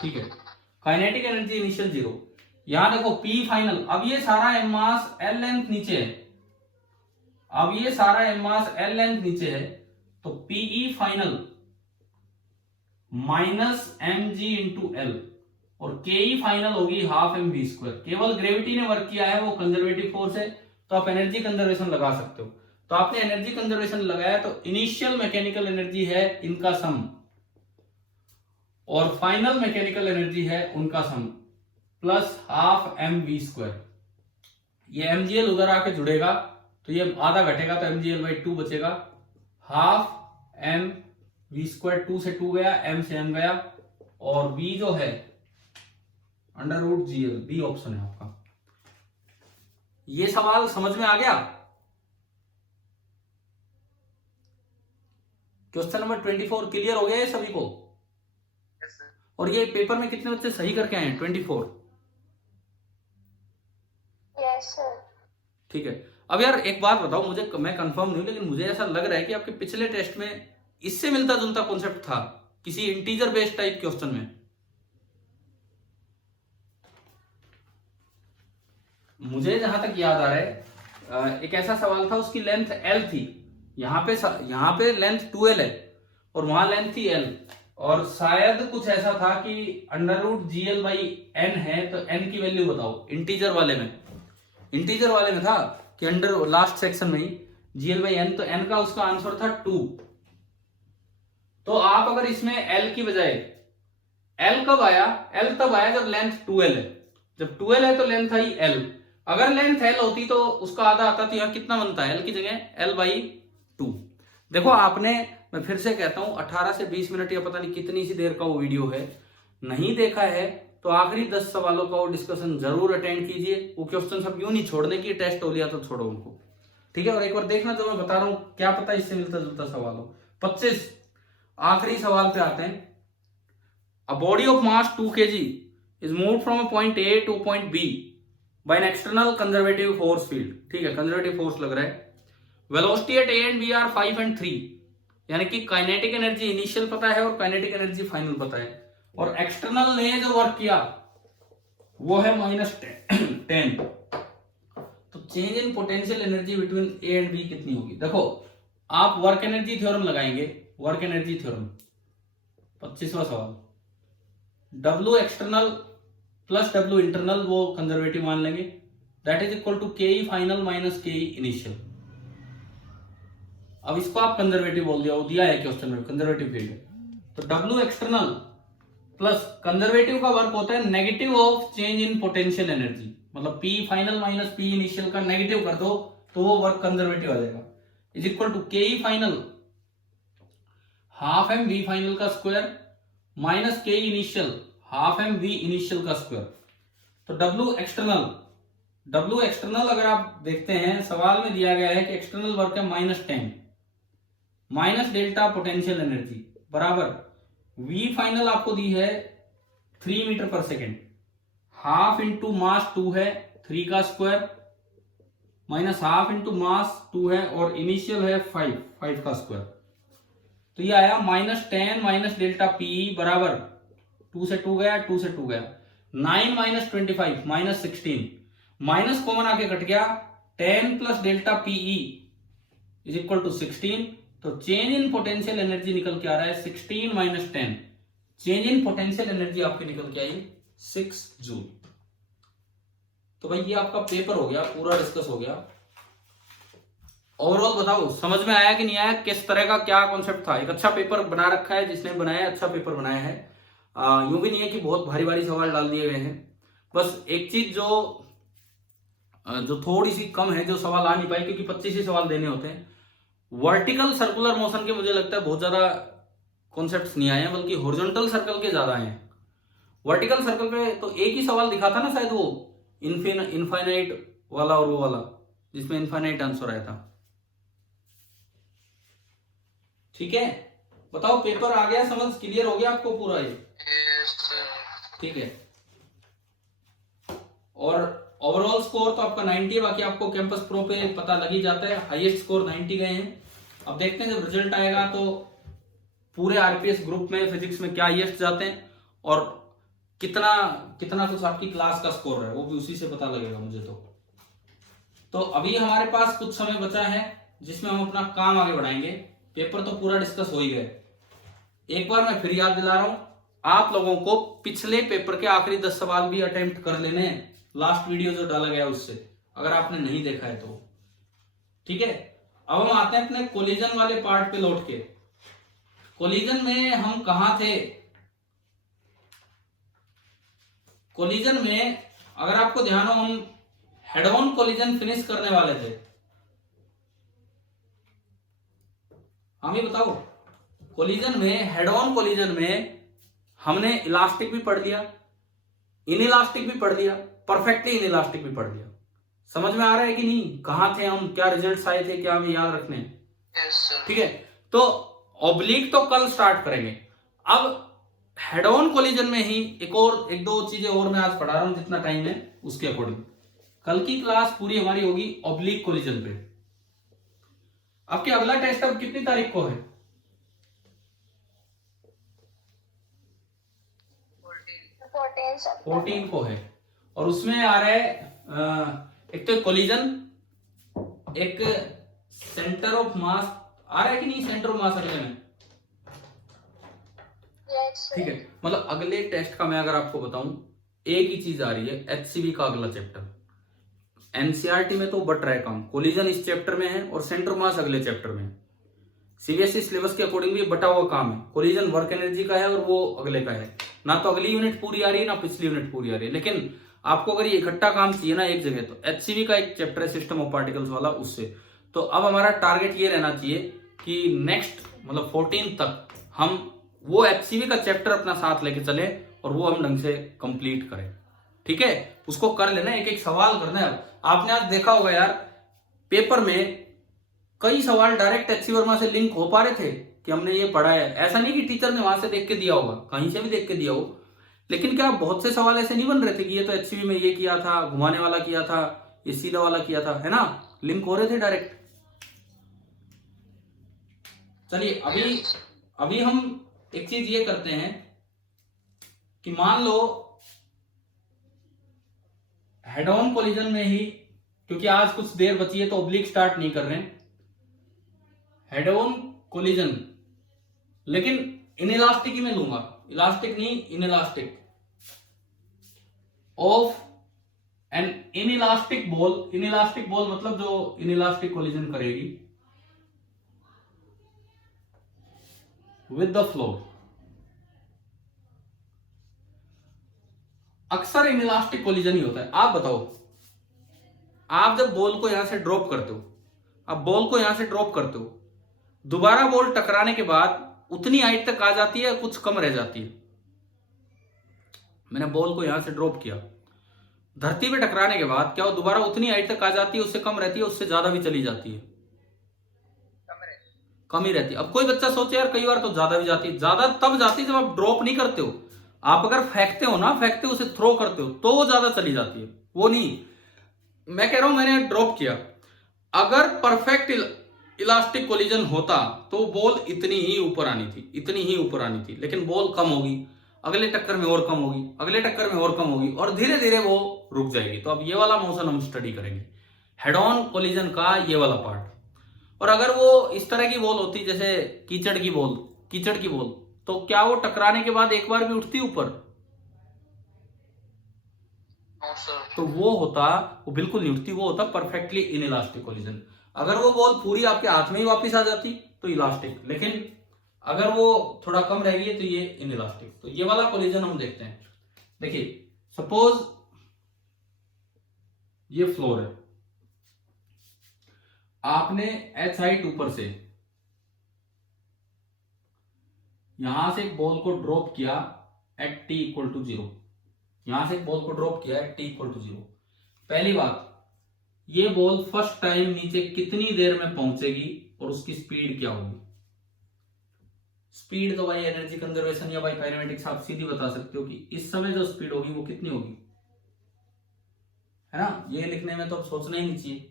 ठीक है, काइनेटिक एनर्जी इनिशियल 0, यहां देखो P फाइनल, अब ये सारा एम मास L लेंथ नीचे है, अब ये सारा एम मास L लेंथ नीचे है, तो PE final minus mg into L और KE फाइनल होगी हाफ mv²। केवल ग्रेविटी ने वर्क किया है, वो कंजर्वेटिव फोर्स है, तो आप एनर्जी कंजर्वेशन लगा सकते हो। तो आपने एनर्जी कंजर्वेशन लगाया तो इनिशियल मैकेनिकल एनर्जी है इनका सम और फाइनल मैकेनिकल एनर्जी है उनका सम प्लस हाफ mv²। ये mgl उधर आके जुड़ेगा तो ये आधा घटेगा तो mgl/2 बचेगा, हाफ mv², 2 से 2 गया, m से m गया और v जो है √gl, बी ऑप्शन है आपका। ये सवाल समझ में आ गया? क्वेश्चन नंबर 24 क्लियर हो गया है सभी को? और ये पेपर में कितने बच्चे सही करके आए हैं? 24। Yes sir. ठीक है, अब यार एक बात बताओ मुझे, मैं कंफर्म नहीं हूं लेकिन मुझे ऐसा लग रहा है कि आपके पिछले टेस्ट में इससे मिलता जुलता कॉन्सेप्ट था किसी इंटीजर बेस्ड टाइप क्वेश्चन में। मुझे जहां तक याद आ रहा है एक ऐसा सवाल था, उसकी लेंथ L थी, यहाँ पे लेंथ 2L है और वहां लेंथ थी L, और शायद कुछ ऐसा था कि √GL/n है तो n की वैल्यू बताओ। इंटीजर वाले में था कि अंडर लास्ट सेक्शन में ही GL/n, तो n का उसका आंसर था 2। तो आप अगर इसमें L की बजाय, L कब आया? L तब आया जब लेंथ 2L है, जब 2L है तो लेंथ आई L। अगर लेंथ L होती तो उसका आधा आता, तो यहाँ कितना बनता है? L की जगह L/2। देखो आपने, मैं फिर से कहता हूं 18 से 20 मिनट या पता नहीं कितनी सी देर का वो वीडियो है, नहीं देखा है तो आखिरी 10 सवालों का वो डिस्कशन जरूर अटेंड कीजिए। वो क्वेश्चन सब यूं नहीं छोड़ने की, टेस्ट हो लिया तो छोड़ो उनको, ठीक है। और एक बार देखना जो मैं बता रहा हूं, क्या पता इससे मिलता जुलता सवाल हो। 25 आखिरी सवाल पे आते हैं। A body of mass 2 kg is move from a point A to point B by an external conservative force field, ठीक है, कंजर्वेटिव फोर्स लग रहा है। Velocity at A and B are 5 and 3, यानी कि काइनेटिक एनर्जी इनिशियल पता है और काइनेटिक एनर्जी फाइनल पता है, और एक्सटर्नल ने जो वर्क किया वो है -10। तो change in potential energy between A and B कितनी होगी? देखो आप वर्क एनर्जी थ्योरम लगाएंगे, वर्क एनर्जी थ्योरम 25वां सवाल, W external plus W internal वो कंजर्वेटिव मान लेंगे, that is equal to KE final minus KE initial. अब इसको आप कंजर्वेटिव बोल दिया, वो दिया है क्वेश्चन में कंजर्वेटिव फील्ड, तो W एक्सटर्नल प्लस कंजर्वेटिव का वर्क होता है negative of change in potential energy, मतलब P final minus P initial का नेगेटिव कर दो तो वो वर्क कंजर्वेटिव आ जाएगा, is equal to KE final half M V final का square minus KE initial half M V initial का स्क्वायर। तो W एक्सटर्नल अगर आप देखते हैं सवाल में दिया गया है कि एक्सटर्नल वर्क है -10 माइनस डेल्टा पोटेंशियल एनर्जी बराबर V फाइनल आपको दी है 3 metre per second, half into मास 2 है 3 का स्क्वायर माइनस हाफ इंटू मास 2 है और इनिशियल है 5 का स्क्वायर। तो ये आया -10 माइनस डेल्टा पीई बराबर 2 से 2 गया 2 से 2 गया 9 माइनस 25 माइनस 16, माइनस कॉमन आके कट गया 10 plus delta PE is equal to 16। तो चेंज इन पोटेंशियल एनर्जी निकल के आ रहा है 16 minus 10, change in potential energy आपकी निकल के आई 6 जूल। तो भाई ये आपका पेपर हो गया, पूरा डिस्कस हो गया। ओवरऑल बताओ समझ में आया कि नहीं आया, किस तरह का क्या कॉन्सेप्ट था? एक अच्छा पेपर बना रखा है, जिसने बनाया अच्छा पेपर बनाया है। यूं भी नहीं है कि बहुत भारी भारी सवाल डाल दिए गए हैं। बस एक चीज जो थोड़ी सी कम है, जो सवाल आ नहीं पाए क्योंकि 25 ही सवाल देने होते हैं, वर्टिकल सर्कुलर मोशन के मुझे लगता है बहुत ज्यादा कॉन्सेप्ट्स नहीं आए हैं, बल्कि हॉरिजॉन्टल सर्कल के ज्यादा हैं। वर्टिकल सर्कल पे तो एक ही सवाल दिखा था ना शायद, वो इनफाइनाइट वाला और वो वाला, जिसमें इनफाइनाइट आंसर आया था। ठीक है, बताओ पेपर आ गया समझ, क्लियर हो गया आपको पूरा ये? ठीक है। और ओवरऑल स्कोर तो आपका 90 है, बाकी आपको कैंपस प्रो पे पता लग ही जाता है, हाईएस्ट स्कोर 90 गए हैं। अब देखते हैं जब रिजल्ट आएगा तो पूरे आरपीएस ग्रुप में फिजिक्स में क्या हाईएस्ट जाते हैं और कितना कुछ आपकी क्लास का स्कोर है, वो भी उसी से पता लगेगा मुझे। तो अभी हमारे पास कुछ समय बचा है जिसमें हम अपना काम आगे बढ़ाएंगे। पेपर तो पूरा डिस्कस हो ही गए। एक बार मैं फिर याद दिला रहा हूं, आप लोगों को पिछले पेपर के आखिरी 10 सवाल भी अटेम्प्ट कर लेने हैं, लास्ट वीडियो जो डाला गया उससे, अगर आपने नहीं देखा है तो। ठीक है, अब हम आते हैं अपने कोलिजन वाले पार्ट पे लौट के। कोलिजन में हम कहां थे? कोलिजन में अगर आपको ध्यान हो, हम हेड ऑन कोलिजन फिनिश करने वाले थे। हम ही बताओ, कोलिजन में, हेड ऑन कोलिजन में हमने इलास्टिक भी पढ़ लिया, इनइलास्टिक भी पढ़ लिया, परफेक्टली इनइलास्टिक भी पढ़ लिया। समझ में आ रहा है कि नहीं? कहां थे हम, क्या रिजल्ट्स आए थे, क्या हमें याद रखने हैं? ठीक है, तो ऑब्लिक तो कल स्टार्ट करेंगे। अब हेड ऑन कोलिजन में ही एक दो चीजें और मैं आज पढ़ा रहा हूं, जितना टाइम है उसके अकॉर्डिंग। कल की क्लास पूरी हमारी होगी ऑब्लिक कोलिजन पे। आपके अगला टेस्ट अब कितनी तारीख को है? 14 को है। और उसमें आ रहा है एक तो कोलिजन, एक सेंटर ऑफ मास आ रहा है कि नहीं? सेंटर ऑफ मास अगले में। ठीक है, मतलब अगले टेस्ट का मैं अगर आपको बताऊं, एक ही चीज आ रही है, एचसीवी का अगला चैप्टर। एनसीईआरटी में तो बट रहा है काम, कोलिजन इस चैप्टर में है और सेंटर ऑफ मास अगले चैप्टर में है। सीबीएसई सिलेबस के अकॉर्डिंग भी बटा हुआ काम है। कोलिजन वर्क एनर्जी का है और वो अगले का है। ना तो अगली यूनिट पूरी आ रही है, ना पिछली यूनिट पूरी आ रही है। लेकिन आपको अगर ये इकट्ठा काम चाहिए ना एक जगह, तो एचसीवी का एक चैप्टर है सिस्टम ऑफ पार्टिकल्स वाला, उससे। तो अब हमारा टारगेट ये रहना चाहिए कि नेक्स्ट मतलब 14 तक हम वो एचसीवी का चैप्टर अपना साथ लेके चले और वो हम ढंग से कंप्लीट करें। ठीक है, उसको कर लेना, एक एक सवाल करना है। आपने आज देखा होगा यार, पेपर में कई सवाल डायरेक्ट एचसी वर्मा से लिंक हो पा रहे थे कि हमने ये पढ़ा है। ऐसा नहीं कि टीचर ने वहां से देख के दिया होगा, कहीं से भी देख के दिया हो, लेकिन क्या बहुत से सवाल ऐसे नहीं बन रहे थे कि ये तो एचसीवी में ये किया था, घुमाने वाला किया था, ये सीधा वाला किया था, है ना, लिंक हो रहे थे डायरेक्ट। चलिए अभी हम एक चीज ये करते हैं कि मान लो हेड ऑन कोलिजन में ही, क्योंकि आज कुछ देर बची है तो ऑब्लिक स्टार्ट नहीं कर रहे हैं, हेड ऑन कोलिजन, लेकिन इनइलास्टिक ही मैं लूंगा, इलास्टिक नहीं, inelastic of an inelastic ball. Inelastic ball मतलब जो इनइलास्टिक कोलिजन करेगी विद द फ्लोर। अक्सर इनइलास्टिक कोलिजन ही होता है। आप बताओ, आप जब बॉल को यहां से ड्रॉप करते हो, आप बॉल को यहां से ड्रॉप करते हो, दोबारा बॉल टकराने के बाद उतनी हाइट तक आ जाती है, कुछ कम रह जाती है। मैंने बॉल को यहां से ड्रॉप किया, धरती पे टकराने के बाद क्या वो दोबारा उतनी हाइट तक आ जाती है, उससे कम रहती है, उससे ज्यादा भी चली जाती है? कम ही रहती है। अब कोई बच्चा सोचे यार कई बार तो ज्यादा भी जाती है। ज्यादा तब जाती है जब आप ड्रॉप नहीं करते हो, आप अगर फेंकते हो ना, फेंकते हो उसे थ्रो करते हो तो वो ज्यादा चली जाती है, वो नहीं। मैं कह रहा हूं मैंने ड्रॉप किया, अगर परफेक्ट इलास्टिक कोलिजन होता तो बॉल इतनी ही ऊपर आनी थी, इतनी ही ऊपर आनी थी, लेकिन बॉल कम होगी, अगले टक्कर में और कम होगी, अगले टक्कर में और कम होगी, और धीरे धीरे वो रुक जाएगी। तो अब ये वाला मोशन हम स्टडी करेंगे, हेड ऑन कोलिजन का ये वाला पार्ट। और अगर वो इस तरह की बॉल होती, जैसे कीचड़ की बॉल, तो क्या वो टकराने के बाद एक बार भी उठती ऊपर? तो वो बिल्कुल नहीं उठती, वो होता परफेक्टली इनइलास्टिक कोलिजन। अगर वो बॉल पूरी आपके हाथ में ही वापस आ जाती तो इलास्टिक, लेकिन अगर वो थोड़ा कम रहेगी तो ये इनइलास्टिक। तो ये वाला कोलिजन हम देखते हैं। देखिए सपोज ये फ्लोर है, आपने एच हाइट ऊपर से यहां से एक बॉल को ड्रॉप किया एट टी इक्वल टू 0, यहां से एक बॉल को ड्रॉप किया एट टी इक्वल टू 0। पहली बात, ये बॉल फर्स्ट टाइम नीचे कितनी देर में पहुंचेगी और उसकी स्पीड क्या होगी? स्पीड तो भाई एनर्जी कंजर्वेशन या भाई काइनेमेटिक्स आप सीधी बता सकते हो कि इस समय जो स्पीड होगी वो कितनी होगी, है ना। ये लिखने में तो अब सोचना ही नहीं चाहिए।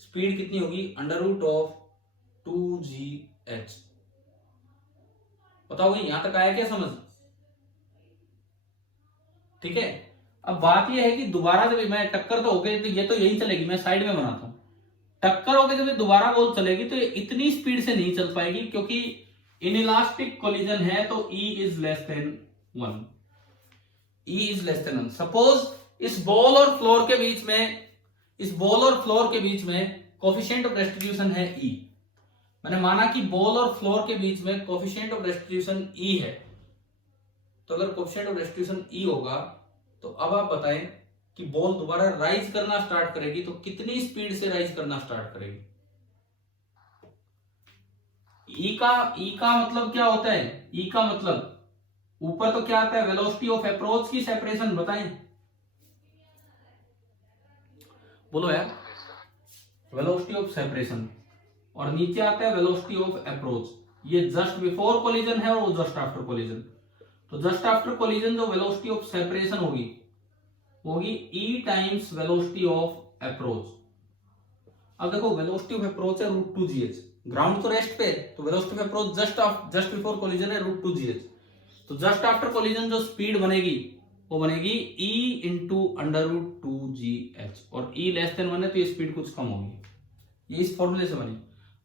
स्पीड कितनी होगी? √of 2gh। बताओ यहां तक आया क्या समझ? ठीक है। अब बात यह है कि दोबारा जब मैं टक्कर तो हो गई तो ये तो यही चलेगी, मैं साइड में बनाता हूं। टक्कर हो गई जब दोबारा बॉल चलेगी तो ये इतनी स्पीड से नहीं चल पाएगी, क्योंकि इनइलास्टिक कोलिजन है तो E is less than 1। E is less than 1। Suppose इस बॉल और फ्लोर के बीच में कोफिशिएंट ऑफ डिस्ट्रीब्यूशन है E। मैंने माना कि बॉल और फ्लोर के बीच में कोफिशिएंट ऑफ डिस्ट्रीब्यूशन E है, तो अगर कोफिशिएंट ऑफ डिस्ट्रीब्यूशन E होगा तो अब आप बताएं कि बॉल दोबारा राइज करना स्टार्ट करेगी तो कितनी स्पीड से राइज करना स्टार्ट करेगी? E का मतलब क्या होता है? E का मतलब ऊपर तो क्या आता है? वेलोसिटी ऑफ अप्रोच की सेपरेशन, बताएं, बोलो यार। वेलोसिटी ऑफ सेपरेशन, और नीचे आता है वेलोसिटी ऑफ अप्रोच। ये जस्ट बिफोर कोलिजन है और वो जस्ट आफ्टर कोलिजन। तो जस्ट आफ्टर कोलिजन जो वेलोसिटी ऑफ सेपरेशन होगी E times velocity of approach. अब देखो वेलोसिटी ऑफ अप्रोच है √2gh, ग्राउंड तो रेस्ट पे, तो velocity of approach just before collision है √2gh। तो जस्ट आफ्टर कोलिजन जो स्पीड बनेगी वो बनेगी E इंटू √2gh, और E लेस देन 1 है तो ये स्पीड कुछ कम होगी। ये इस फॉर्मूले से बनी।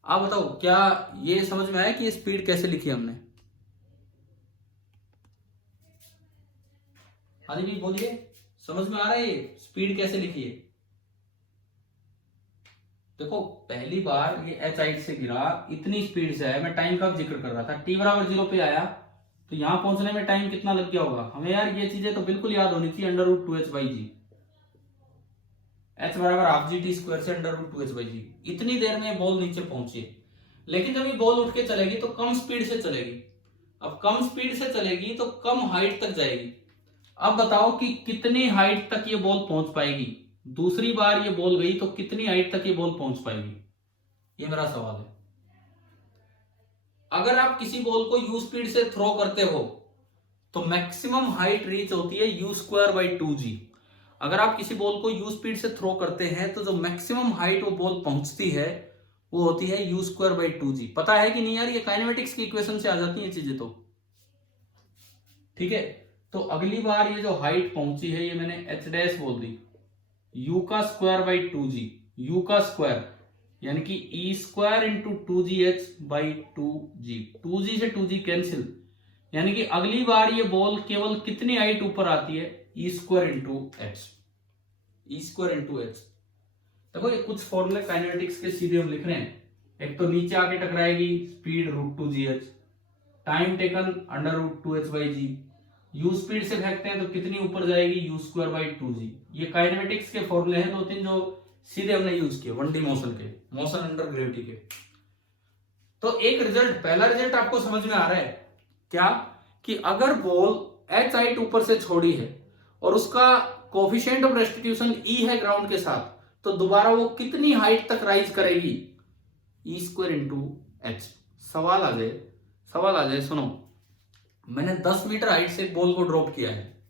आप बताओ क्या ये समझ में आया कि ये स्पीड कैसे लिखी हमने? हाँ जी बोलिए, समझ में आ रहा है ये स्पीड कैसे लिखी है? देखो पहली बार ये एच हाइट से गिरा, इतनी स्पीड से आया, मैं टाइम का जिक्र कर रहा था, t बराबर 0 पे आया तो यहां पहुंचने में टाइम कितना लग गया होगा? हमें यार ये चीजें तो बिल्कुल याद होनी चाहिए। √2h/g, h बराबर हाफ GT स्क्वायर से √2h/g। इतनी देर में बॉल नीचे पहुंची है, लेकिन जब ये बॉल उठ के चलेगी तो कम स्पीड से चलेगी। अब कम स्पीड से चलेगी तो कम हाइट तक जाएगी, अब बताओ कि कितनी हाइट तक ये बॉल पहुंच पाएगी। दूसरी बार ये बॉल गई तो कितनी हाइट तक ये बॉल पहुंच पाएगी, ये मेरा सवाल है। अगर आप किसी बॉल को यू स्पीड से थ्रो करते हो तो मैक्सिमम हाइट रीच होती है यू स्क्वायर बाई 2g। अगर आप किसी बॉल को यू स्पीड से थ्रो करते हैं तो जो मैक्सिमम हाइट वो बॉल पहुंचती है वो होती है यू स्क्वायर बाई 2g। पता है कि नहीं यार, ये काइनेमेटिक्स की इक्वेशन से आ जाती है चीजें तो। ठीक है, तो अगली बार ये जो हाइट पहुंची है ये मैंने एच डैश बोल दी, यू का स्क्वायर बाई 2g, यू का स्क्वायर यानी कि ई square into 2gh by 2g, 2g से 2g कैंसिल, यानी कि अगली बार ये बॉल केवल कितनी हाइट ऊपर आती है, ई स्क्वायर इंटू एच, ई स्क्वायर इंटू एच। देखो ये कुछ फॉर्मूले काइनेटिक्स के सीधे हम लिख रहे हैं। एक तो नीचे आके टकराएगी speed √2gh, time taken √2h by G, U speed से फेंकते हैं तो कितनी ऊपर जाएगी यू स्क्वायर बाई 2g। ये काइनेमेटिक्स के फॉर्मूले हैं दो तीन जो सीधे हमने यूज किए 1D मोशन के, मोशन अंडर ग्रेविटी के। तो एक रिजल्ट, पहला रिजल्ट आपको समझ में आ रहा है क्या, कि अगर बॉल h हाइट ऊपर से छोड़ी है और उसका कोफिशिएंट ऑफ रेस्टिट्यूशन e है ग्राउंड के साथ, तो दोबारा वो कितनी हाइट तक राइज करेगी, ई स्क्वायर इंटू एच। सवाल आ जाए सुनो, मैंने 10 मीटर हाइट से बॉल को ड्रॉप किया है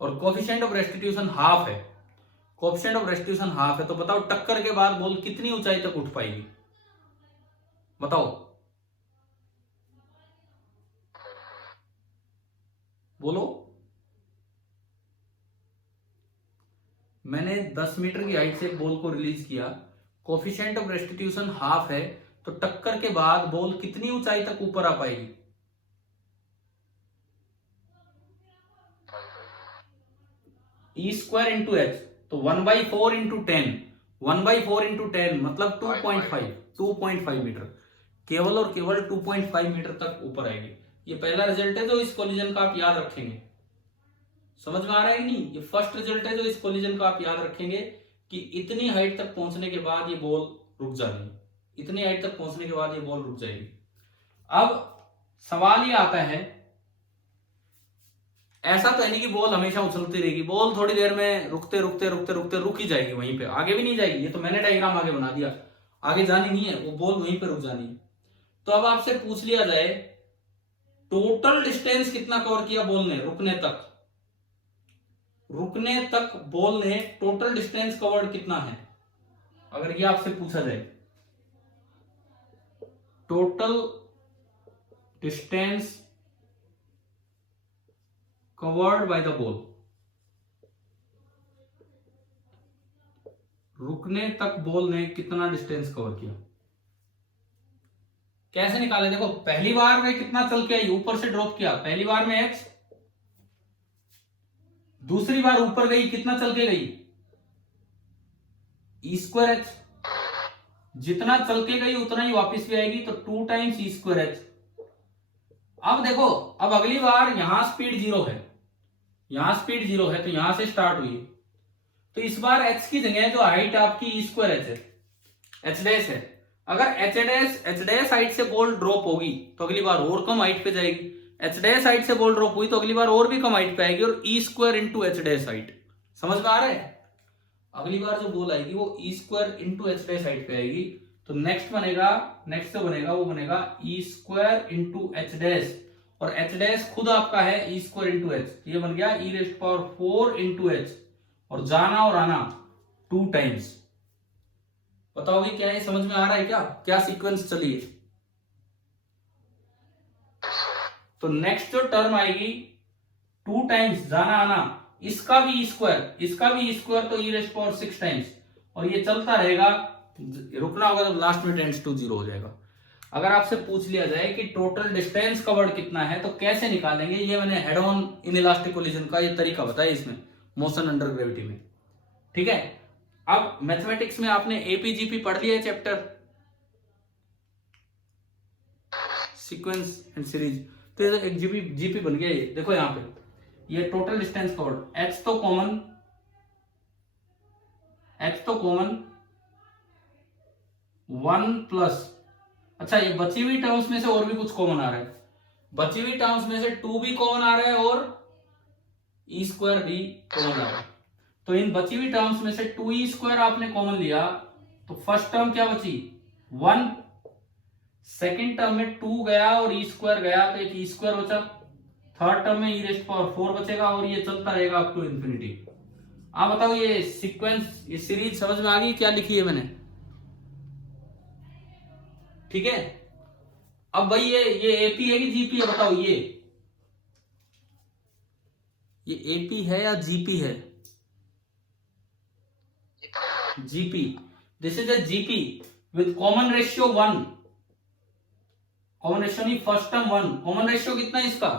और कोफिशिएंट ऑफ रेस्टिट्यूशन हाफ है, कोफिशिएंट ऑफ रेस्टिट्यूशन हाफ है, तो बताओ टक्कर के बाद बॉल कितनी ऊंचाई तक उठ पाएगी, बताओ बोलो। मैंने 10 मीटर की हाइट से बॉल को रिलीज किया, कोफिशिएंट ऑफ रेस्टिट्यूशन हाफ है, तो टक्कर के बाद बॉल कितनी ऊंचाई तक ऊपर आ पाएगी, ई स्क्वायर इंटू एच, तो 1/4 इंटू 10, 1/4 इंटू 10 मतलब 2.5 मीटर, केवल और केवल 2.5 मीटर तक ऊपर आएगी। ये पहला रिजल्ट है जो इस कोलिजन का आप याद रखेंगे। समझ में आ रहा है कि नहीं, ये फर्स्ट रिजल्ट है जो इस कोलिजन का आप याद रखेंगे कि इतनी हाइट तक पहुंचने के बाद ये बॉल रुक जाएगी, इतनी हाइट तक पहुंचने के बाद ये बॉल रुक जाएगी। अब सवाल ये आता है, ऐसा तो है नहीं कि बॉल हमेशा उछलती रहेगी, बॉल थोड़ी देर में रुकते रुकते रुकते रुकते रुक ही जाएगी, वहीं पे आगे भी नहीं जाएगी। ये तो मैंने डायग्राम आगे बना दिया, आगे जानी नहीं है, वो बॉल वहीं पे रुक जानी है। तो अब आपसे पूछ लिया जाए टोटल डिस्टेंस कितना कवर किया बॉल ने रुकने तक बॉल ने टोटल डिस्टेंस कवर्ड कितना है, अगर ये आपसे पूछा जाए total distance covered by the ball, रुकने तक बॉल ने कितना डिस्टेंस कवर किया, कैसे निकाले। देखो पहली बार में कितना चल के आई, ऊपर से ड्रॉप किया, पहली बार में x, दूसरी बार ऊपर गई कितना चल के गई, ई स्क्वायर एच, जितना चल के गई उतना ही वापस भी आएगी, तो 2 टाइम्स ई स्क्वायर एच। अब देखो, अब अगली बार यहां स्पीड 0 है, यहां स्पीड 0 है, तो यहां से स्टार्ट हुई, तो इस बार h की जगह जो हाइट आपकी ई स्क्वायर एच है, एच डैश है, अगर एच डैश हाइट से बॉल ड्रॉप होगी तो अगली बार और कम हाइट पे जाएगी, एच डैश हाइट से बॉल ड्रॉप हुई तो अगली बार और भी कम हाइट पे आएगी, और E square into H dash height. समझ में आ रहा है, अगली बार जो बॉल आएगी वो E square into H dash height पे आएगी, तो नेक्स्ट जो बनेगा वो बनेगा E square into H dash, और एच डैश खुद आपका है ई स्क्वायर इंटू एच, ये बन गया ई रेस्ट पावर 4 इंटू एच, और जाना और आना 2 टाइम्स। बताओगे क्या है, समझ में आ रहा है क्या सीक्वेंस चली है। तो नेक्स्ट जो टर्म आएगी 2 टाइम्स जाना आना, इसका भी ई स्क्वायर, तो ई रेस्ट पावर 6 टाइम्स, और ये चलता रहेगा, रुकना होगा तो लास्ट में टेंड्स टू 0 हो जाएगा। अगर आपसे पूछ लिया जाए कि टोटल डिस्टेंस कवर्ड कितना है तो कैसे निकालेंगे, ये मैंने हेड ऑन इनइलास्टिक कोलिजन का ये तरीका बताया इसमें, मोशन अंडर ग्रेविटी में। ठीक है, अब मैथमेटिक्स में आपने एपीजीपी पढ़ लिया है चैप्टर सीक्वेंस एंड सीरीज, तो ये एक जीपी बन गया। ये देखो यहाँ पे ये टोटल डिस्टेंस कवर्ड, एच तो कॉमन 1 प्लस, अच्छा ये बची हुई टर्म्स में से और भी कुछ कॉमन आ रहा है, बची हुई टर्म्स में से 2 भी कॉमन आ रहा है और ई स्क्वायर भी कॉमन आया। तो इन बची हुई टर्म्स में से 2e स्क्वायर आपने कॉमन लिया तो फर्स्ट टर्म क्या बची 1, सेकेंड टर्म में 2 गया और ई स्क्वायर गया तो एक ई स्क्वायर बचा, थर्ड टर्म में e रेस्ट पावर 4 बचेगा और ये चलता रहेगा अप टू इंफिनिटी। आप बताओ ये सीक्वेंस, ये सीरीज समझ में आ गई क्या लिखी है मैंने? ठीक है। अब भाई ये एपी है कि जीपी है बताओ, ये एपी है या जीपी है? GP. This is a GP with common ratio 1, common ratio नहीं, फर्स्ट टर्म 1, कॉमन रेशियो कितना है इसका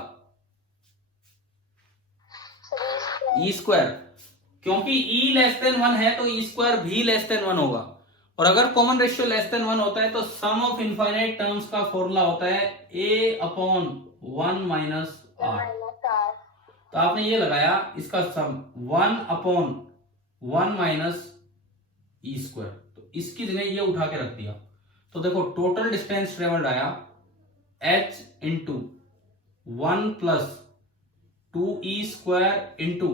ई स्क्वायर, क्योंकि ई लेस देन 1 है तो ई स्क्वायर भी लेस देन 1 होगा, और अगर कॉमन रेशियो लेस देन 1 होता है तो सम ऑफ इनफाइनाइट टर्म्स का फॉर्मूला होता है a अपॉन 1 माइनस r। तो आपने ये लगाया इसका सम 1 अपॉन 1 माइनस ई स्क्वायर, तो इसकी जगह ये उठा के रख दिया। तो देखो टोटल डिस्टेंस ट्रेवल्ड आया h into 1 plus 2e square into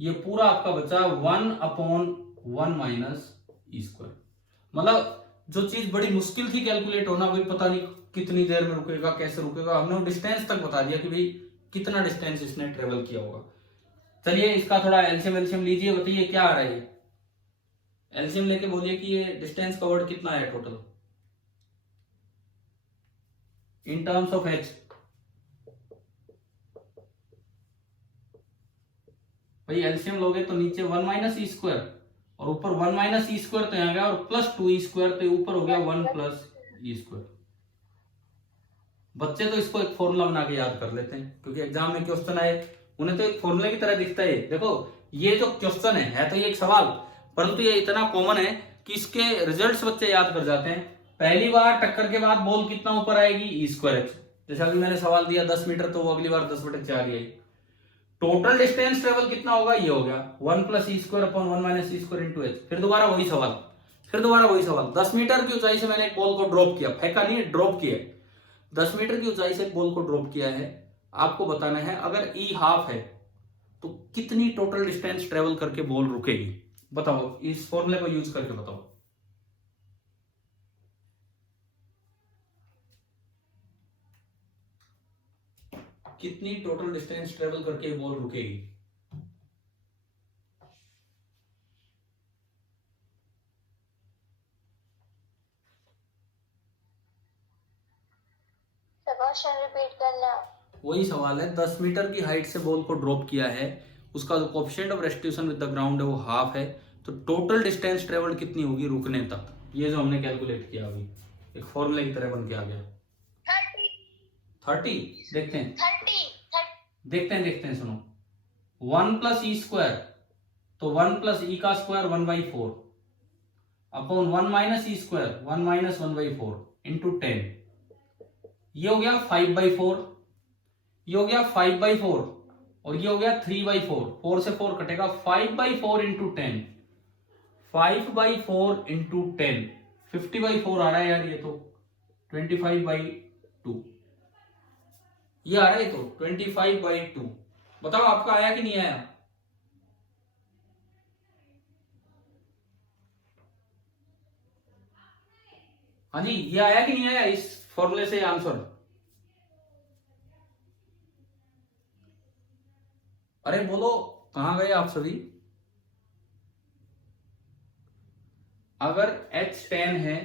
ये पूरा आपका बचा 1 अपॉन 1 माइनस ई स्क्वायर। मतलब जो चीज बड़ी मुश्किल थी कैलकुलेट होना, भाई पता नहीं कितनी देर में रुकेगा, कैसे रुकेगा, हमने डिस्टेंस तक बता दिया कि भाई कितना डिस्टेंस इसने ट्रेवल किया होगा। चलिए इसका थोड़ा एलसीएम लीजिए, बताइए क्या आ रहा है। एलसीएम लेके बोलिए कि ये डिस्टेंस कवर्ड कितना है total in terms of H. भाई एलसीएम लोगे तो नीचे 1 माइनस ई स्क्वायर और ऊपर 1 माइनस ई स्क्वायर तो यहाँ गया और प्लस 2e स्क्वायर तो ऊपर हो गया 1 प्लस ई स्क्वायर। बच्चे तो इसको एक फॉर्मूला बना के याद कर लेते हैं, क्योंकि एग्जाम में क्वेश्चन आए उन्हें तो एक फॉर्मूले की तरह दिखता है। देखो ये जो क्वेश्चन है तो ये एक सवाल, परंतु ये इतना कॉमन है कि इसके रिजल्ट्स बच्चे याद कर जाते हैं। पहली बार टक्कर के बाद बॉल कितना ऊपर आएगी ई स्क्वायर एच, जैसा कि मैंने सवाल दिया 10 मीटर तो वो अगली बार 10/4 ही आई। टोटल डिस्टेंस ट्रेवल कितना होगा, ये हो गया 1 plus E square upon 1 minus ई स्क्वायर इंटू एच। फिर दोबारा वही सवाल 10 मीटर की ऊंचाई से मैंने एक बॉल को ड्रॉप किया, फेंका नहीं ड्रॉप किया, 10 मीटर की ऊंचाई से बॉल को ड्रॉप किया है। आपको बताना है अगर ई हाफ है तो कितनी टोटल डिस्टेंस ट्रेवल करके बॉल रुकेगी, बताओ इस फॉर्मूले को यूज करके बताओ। कितनी टोटल डिस्टेंस ट्रेवल करके बॉल रुकेगी। क्वेश्चन रिपीट करना। वही सवाल है, 10 मीटर की हाइट से बॉल को ड्रॉप किया है, उसका जो coefficient of restitution with the ground है वो हाफ है, तो टोटल डिस्टेंस ट्रेवल कितनी होगी रुकने तक, ये जो हमने कैलकुलेट किया अभी एक फॉर्मूले की तरह बन के आ गया 30। देखते हैं 30 सुनो 1 प्लस ई स्क्वायर तो 1 प्लस ई का square 1/4 upon 1 minus E square 1 minus 1/4 into 10, ये हो गया 5/4, ये हो गया 5/4 और ये हो गया 3/4, 4 से 4 कटेगा 5/4 इंटू 10, 5/4 इंटू 10 50/4 आ रहा है यार, ये तो 25/2 ये आ रहा है, तो 25/2। बताओ आपका आया कि नहीं आया। हाँ जी, ये आया कि नहीं आया इस फॉर्मूले से आंसर। अरे बोलो कहां गए आप सभी। अगर h 10 है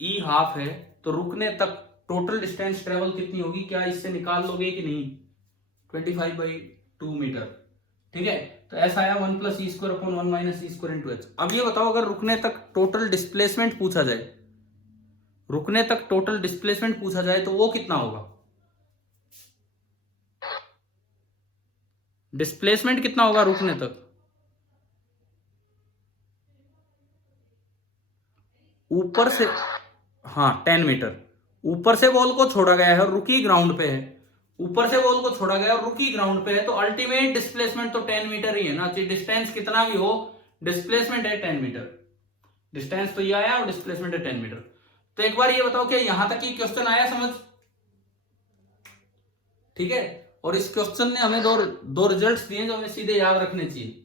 e हाफ है तो रुकने तक टोटल डिस्टेंस ट्रेवल कितनी होगी, क्या इससे निकाल लोगे कि नहीं, 25/2 मीटर। ठीक है, तो ऐसा आया 1 plus E square upon 1 minus ई स्क्वायर इंटू एच। अब ये बताओ अगर रुकने तक टोटल डिस्प्लेसमेंट पूछा जाए, रुकने तक टोटल डिस्प्लेसमेंट पूछा जाए तो वो कितना होगा, डिस्प्लेसमेंट कितना होगा रुकने तक। ऊपर से हाँ 10 मीटर, ऊपर से बॉल को छोड़ा गया है और रुकी ग्राउंड पे है, ऊपर से बॉल को छोड़ा गया और रुकी ग्राउंड पे है, तो अल्टीमेट डिस्प्लेसमेंट तो 10 मीटर ही है ना, चाहे डिस्टेंस कितना भी हो, डिस्प्लेसमेंट है 10 मीटर। डिस्टेंस तो ये आया और डिस्प्लेसमेंट है 10 मीटर। तो एक बार ये बताओ क्या यहां तक ही क्वेश्चन आया समझ, ठीक है। और इस क्वेश्चन ने हमें दो रिजल्ट्स दिए जो हमें सीधे याद रखने चाहिए।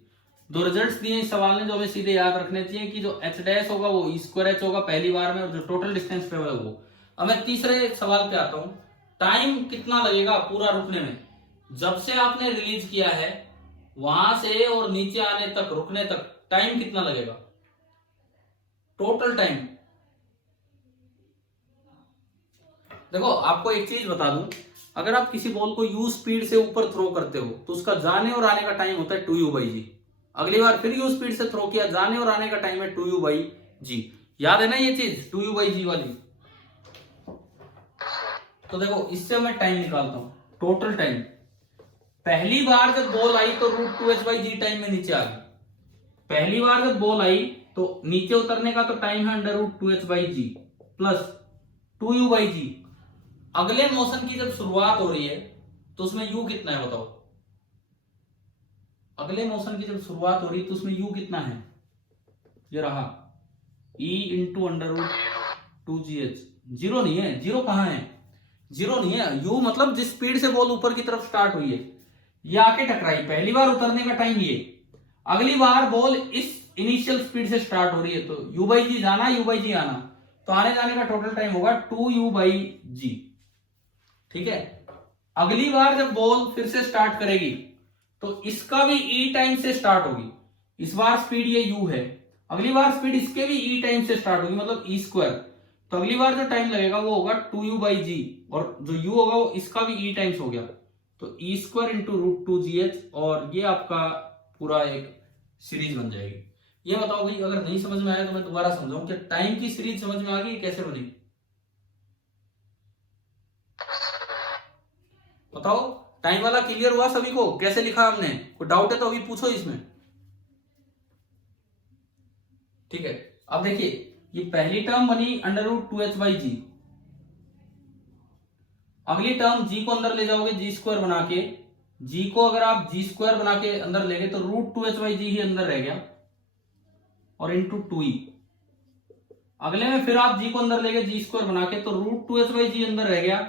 दो रिजल्ट्स दिए इस सवाल ने जो हमें सीधे याद रखने चाहिए कि जो h डैश होगा वो E²h होगा पहली बार में, और जो टोटल डिस्टेंस पे होगा वो। अब मैं तीसरे सवाल पे आता हूं। टाइम कितना लगेगा पूरा रुकने में? जब से आपने रिलीज किया है वहां से और नीचे आने तक, रुकने तक टाइम कितना लगेगा? Total time. देखो आपको एक चीज बता दूं, अगर आप किसी बॉल को u स्पीड से ऊपर थ्रो करते हो तो उसका जाने और आने का टाइम होता है 2u/g। अगली बार फिर u स्पीड से थ्रो किया, जाने और आने का टाइम है 2u/g। याद है ना ये चीज 2u/g वाली? तो देखो इससे मैं टाइम निकालता हूं, टोटल टाइम। पहली बार जब बॉल आई तो √2h/g टाइम में नीचे आ गई। पहली बार जब बॉल आई तो नीचे उतरने का तो टाइम है √2h/g प्लस 2u/g। अगले मोशन की जब शुरुआत हो रही है तो उसमें u कितना है बताओ? अगले मोशन की जब शुरुआत हो रही है तो उसमें u कितना है? ये रहा e × √2gh। जीरो नहीं है, जीरो कहां है? जीरो नहीं है। u मतलब जिस स्पीड से बॉल ऊपर की तरफ स्टार्ट हुई है, ये आके टकराई, पहली बार उतरने का टाइम ये। अगली बार बॉल इस इनिशियल स्पीड से स्टार्ट हो रही है तो u/g जाना, u/g आना, तो आने जाने का टोटल टाइम होगा 2u/g। ठीक है। अगली बार जब बॉल फिर से स्टार्ट करेगी तो इसका भी e टाइम से स्टार्ट होगी। इस बार स्पीड ये u है, अगली बार स्पीड इसके भी e टाइम से स्टार्ट होगी, मतलब e²। तो अगली बार जो टाइम लगेगा वो होगा 2u/g, और जो u होगा वो इसका भी e टाइम्स हो गया, तो e² × √2gh, और ये आपका पूरा एक सीरीज बन जाएगी। ये बताओ भाई, अगर नहीं समझ में आया तो मैं दोबारा समझाऊं कि टाइम की सीरीज समझ में आ गई कैसे बनी? बताओ, टाइम वाला क्लियर हुआ सभी को? कैसे लिखा हमने? कोई डाउट है तो अभी पूछो इसमें। ठीक है। अब देखिए ये पहली टर्म बनी √2h/g। अगली टर्म g को अंदर ले जाओगे g² बना के, g को अगर आप g² बना के अंदर ले गए तो √2h/g ही अंदर रह गया, और इंटू 2e। अगले में फिर आप g को अंदर ले गए g² बना के, तो √2h/g अंदर रह गया,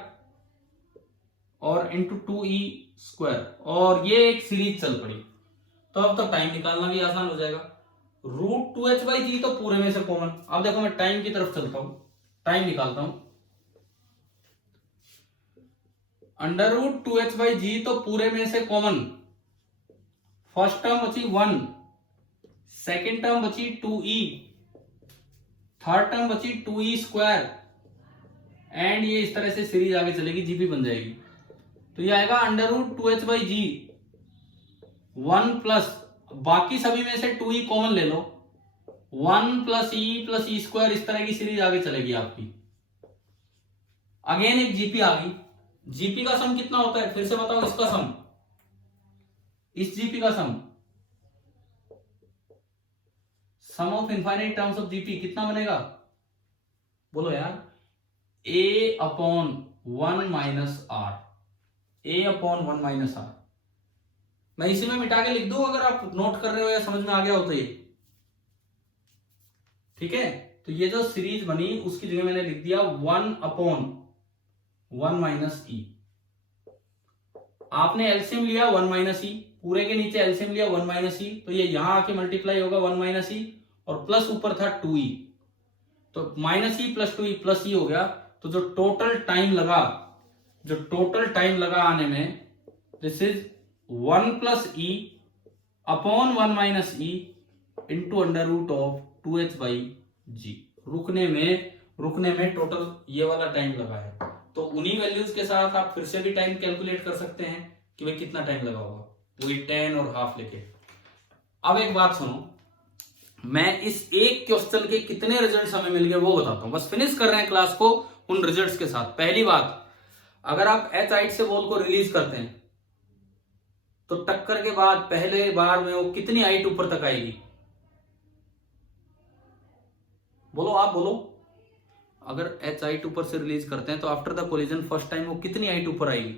और इंटू 2e², और ये एक सीरीज चल पड़ी। तो अब तो टाइम निकालना भी आसान हो जाएगा। √2h/g तो पूरे में से कॉमन। अब देखो मैं टाइम की तरफ चलता हूं, टाइम निकालता हूं। √2h/g तो पूरे में से कॉमन। फर्स्ट टर्म बची 1, सेकेंड टर्म बची 2e, थर्ड टर्म बची 2e², एंड ये इस तरह से सीरीज आगे चलेगी, जीपी बन जाएगी। तो ये आएगा √2h/g 1 प्लस, बाकी सभी में से 2e कॉमन ले लो, 1 + e + e², इस तरह की सीरीज आगे चलेगी आपकी। अगेन एक जीपी आ गई। जीपी का सम कितना होता है? फिर से बताओ इसका सम, इस जीपी का sum of infinite terms of GP कितना बनेगा? बोलो यार। a/1 - r, a/1 - r। मैं इसी में मिटा के लिख दूं अगर आप नोट कर रहे हो या समझ में आ गया हो तो ये। ठीक है। तो ये जो सीरीज बनी उसकी जगह मैंने लिख दिया 1/1 - e। आपने एलसीएम लिया 1 - e, पूरे के नीचे एलसीएम लिया 1 - e, तो ये यहां आके मल्टीप्लाई होगा 1 - e, और प्लस ऊपर था 2e, तो -e + 2e + e हो गया। तो जो टोटल टाइम लगा आने में, this is 1 + e/1 - e into √2h/g। रुकने में टोटल ये वाला टाइम लगा है। तो उन्हीं वैल्यूज के साथ आप फिर से भी टाइम कैलकुलेट कर सकते हैं कि भाई कितना टाइम लगा होगा, वही 10 और हाफ लेके। अब एक बात सुनो, मैं इस एक क्वेश्चन के कितने रिजल्ट्स हमें मिल गए वो बताता हूं। बस फिनिश कर रहे हैं क्लास को उन रिजल्ट्स के साथ। पहली बात, अगर आप h हाइट से बॉल को रिलीज करते हैं तो टक्कर के बाद पहले बार में वो कितनी हाइट ऊपर तक आएगी? बोलो, आप बोलो। अगर h हाइट ऊपर से रिलीज करते हैं तो after the collision first time वो कितनी हाइट ऊपर आएगी?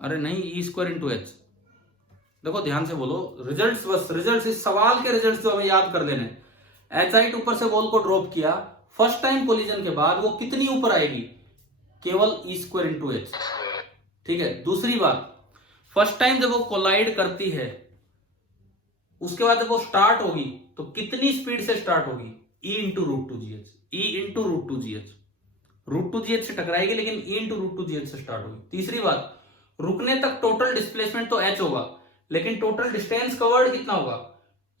अरे नहीं, e² × h। देखो ध्यान से बोलो, रिजल्ट्स, बस रिजल्ट्स, इस सवाल के रिजल्ट्स जो हमें याद कर लेने। h हाइट ऊपर से बॉल को ड्रॉप किया, फर्स्ट टाइम कोलिजन के बाद वो कितनी ऊपर आएगी? केवल E² इंटू एच। ठीक है, दूसरी बात, फर्स्ट टाइम जब वो कोलाइड करती है उसके बाद जब वो स्टार्ट होगी तो कितनी स्पीड से स्टार्ट होगी? E into root two g h. E into root two g h, root two g h से टकराएगी लेकिन E into root two g h से स्टार्ट होगी। तीसरी बात, रुकने तक टोटल डिस्प्लेसमेंट तो h होगा लेकिन टोटल डिस्टेंस कवर्ड कितना होगा?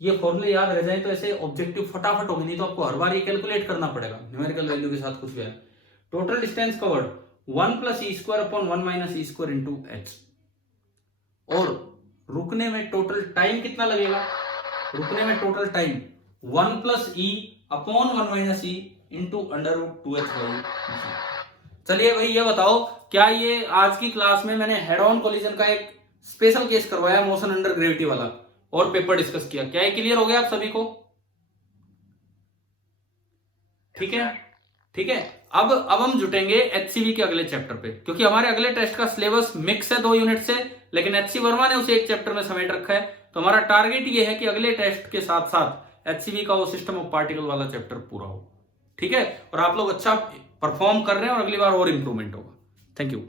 ये फॉर्मूले याद रह जाए तो ऐसे ऑब्जेक्टिव फटाफट होगी, नहीं तो आपको हर बार ये कैलकुलेट करना पड़ेगा न्यूमेरिकल वैल्यू के साथ कुछ भी है। Total distance covered 1 + E² upon 1 - E² into H. और रुकने में टोटल टाइम कितना लगेगा? रुकने में total time 1 + E upon 1 - E into √2h/। चलिए भाई ये बताओ, क्या ये आज की क्लास में मैंने हेड ऑन कोलिजन का एक स्पेशल केस करवाया मोशन अंडर ग्रेविटी वाला और पेपर डिस्कस किया, क्या ये क्लियर हो गया आप सभी को? ठीक है, ठीक है। अब हम जुटेंगे HCV के अगले चैप्टर पे, क्योंकि हमारे अगले टेस्ट का सिलेबस मिक्स है 2 यूनिट से, लेकिन HC वर्मा ने उसे एक चैप्टर में समेट रखा है। तो हमारा टारगेट ये है कि अगले टेस्ट के साथ साथ HCV का वो सिस्टम ऑफ पार्टिकल वाला चैप्टर पूरा हो। ठीक है, और आप लोग अच्छा परफॉर्म कर रहे हैं और अगली बार और इंप्रूवमेंट होगा। Thank you.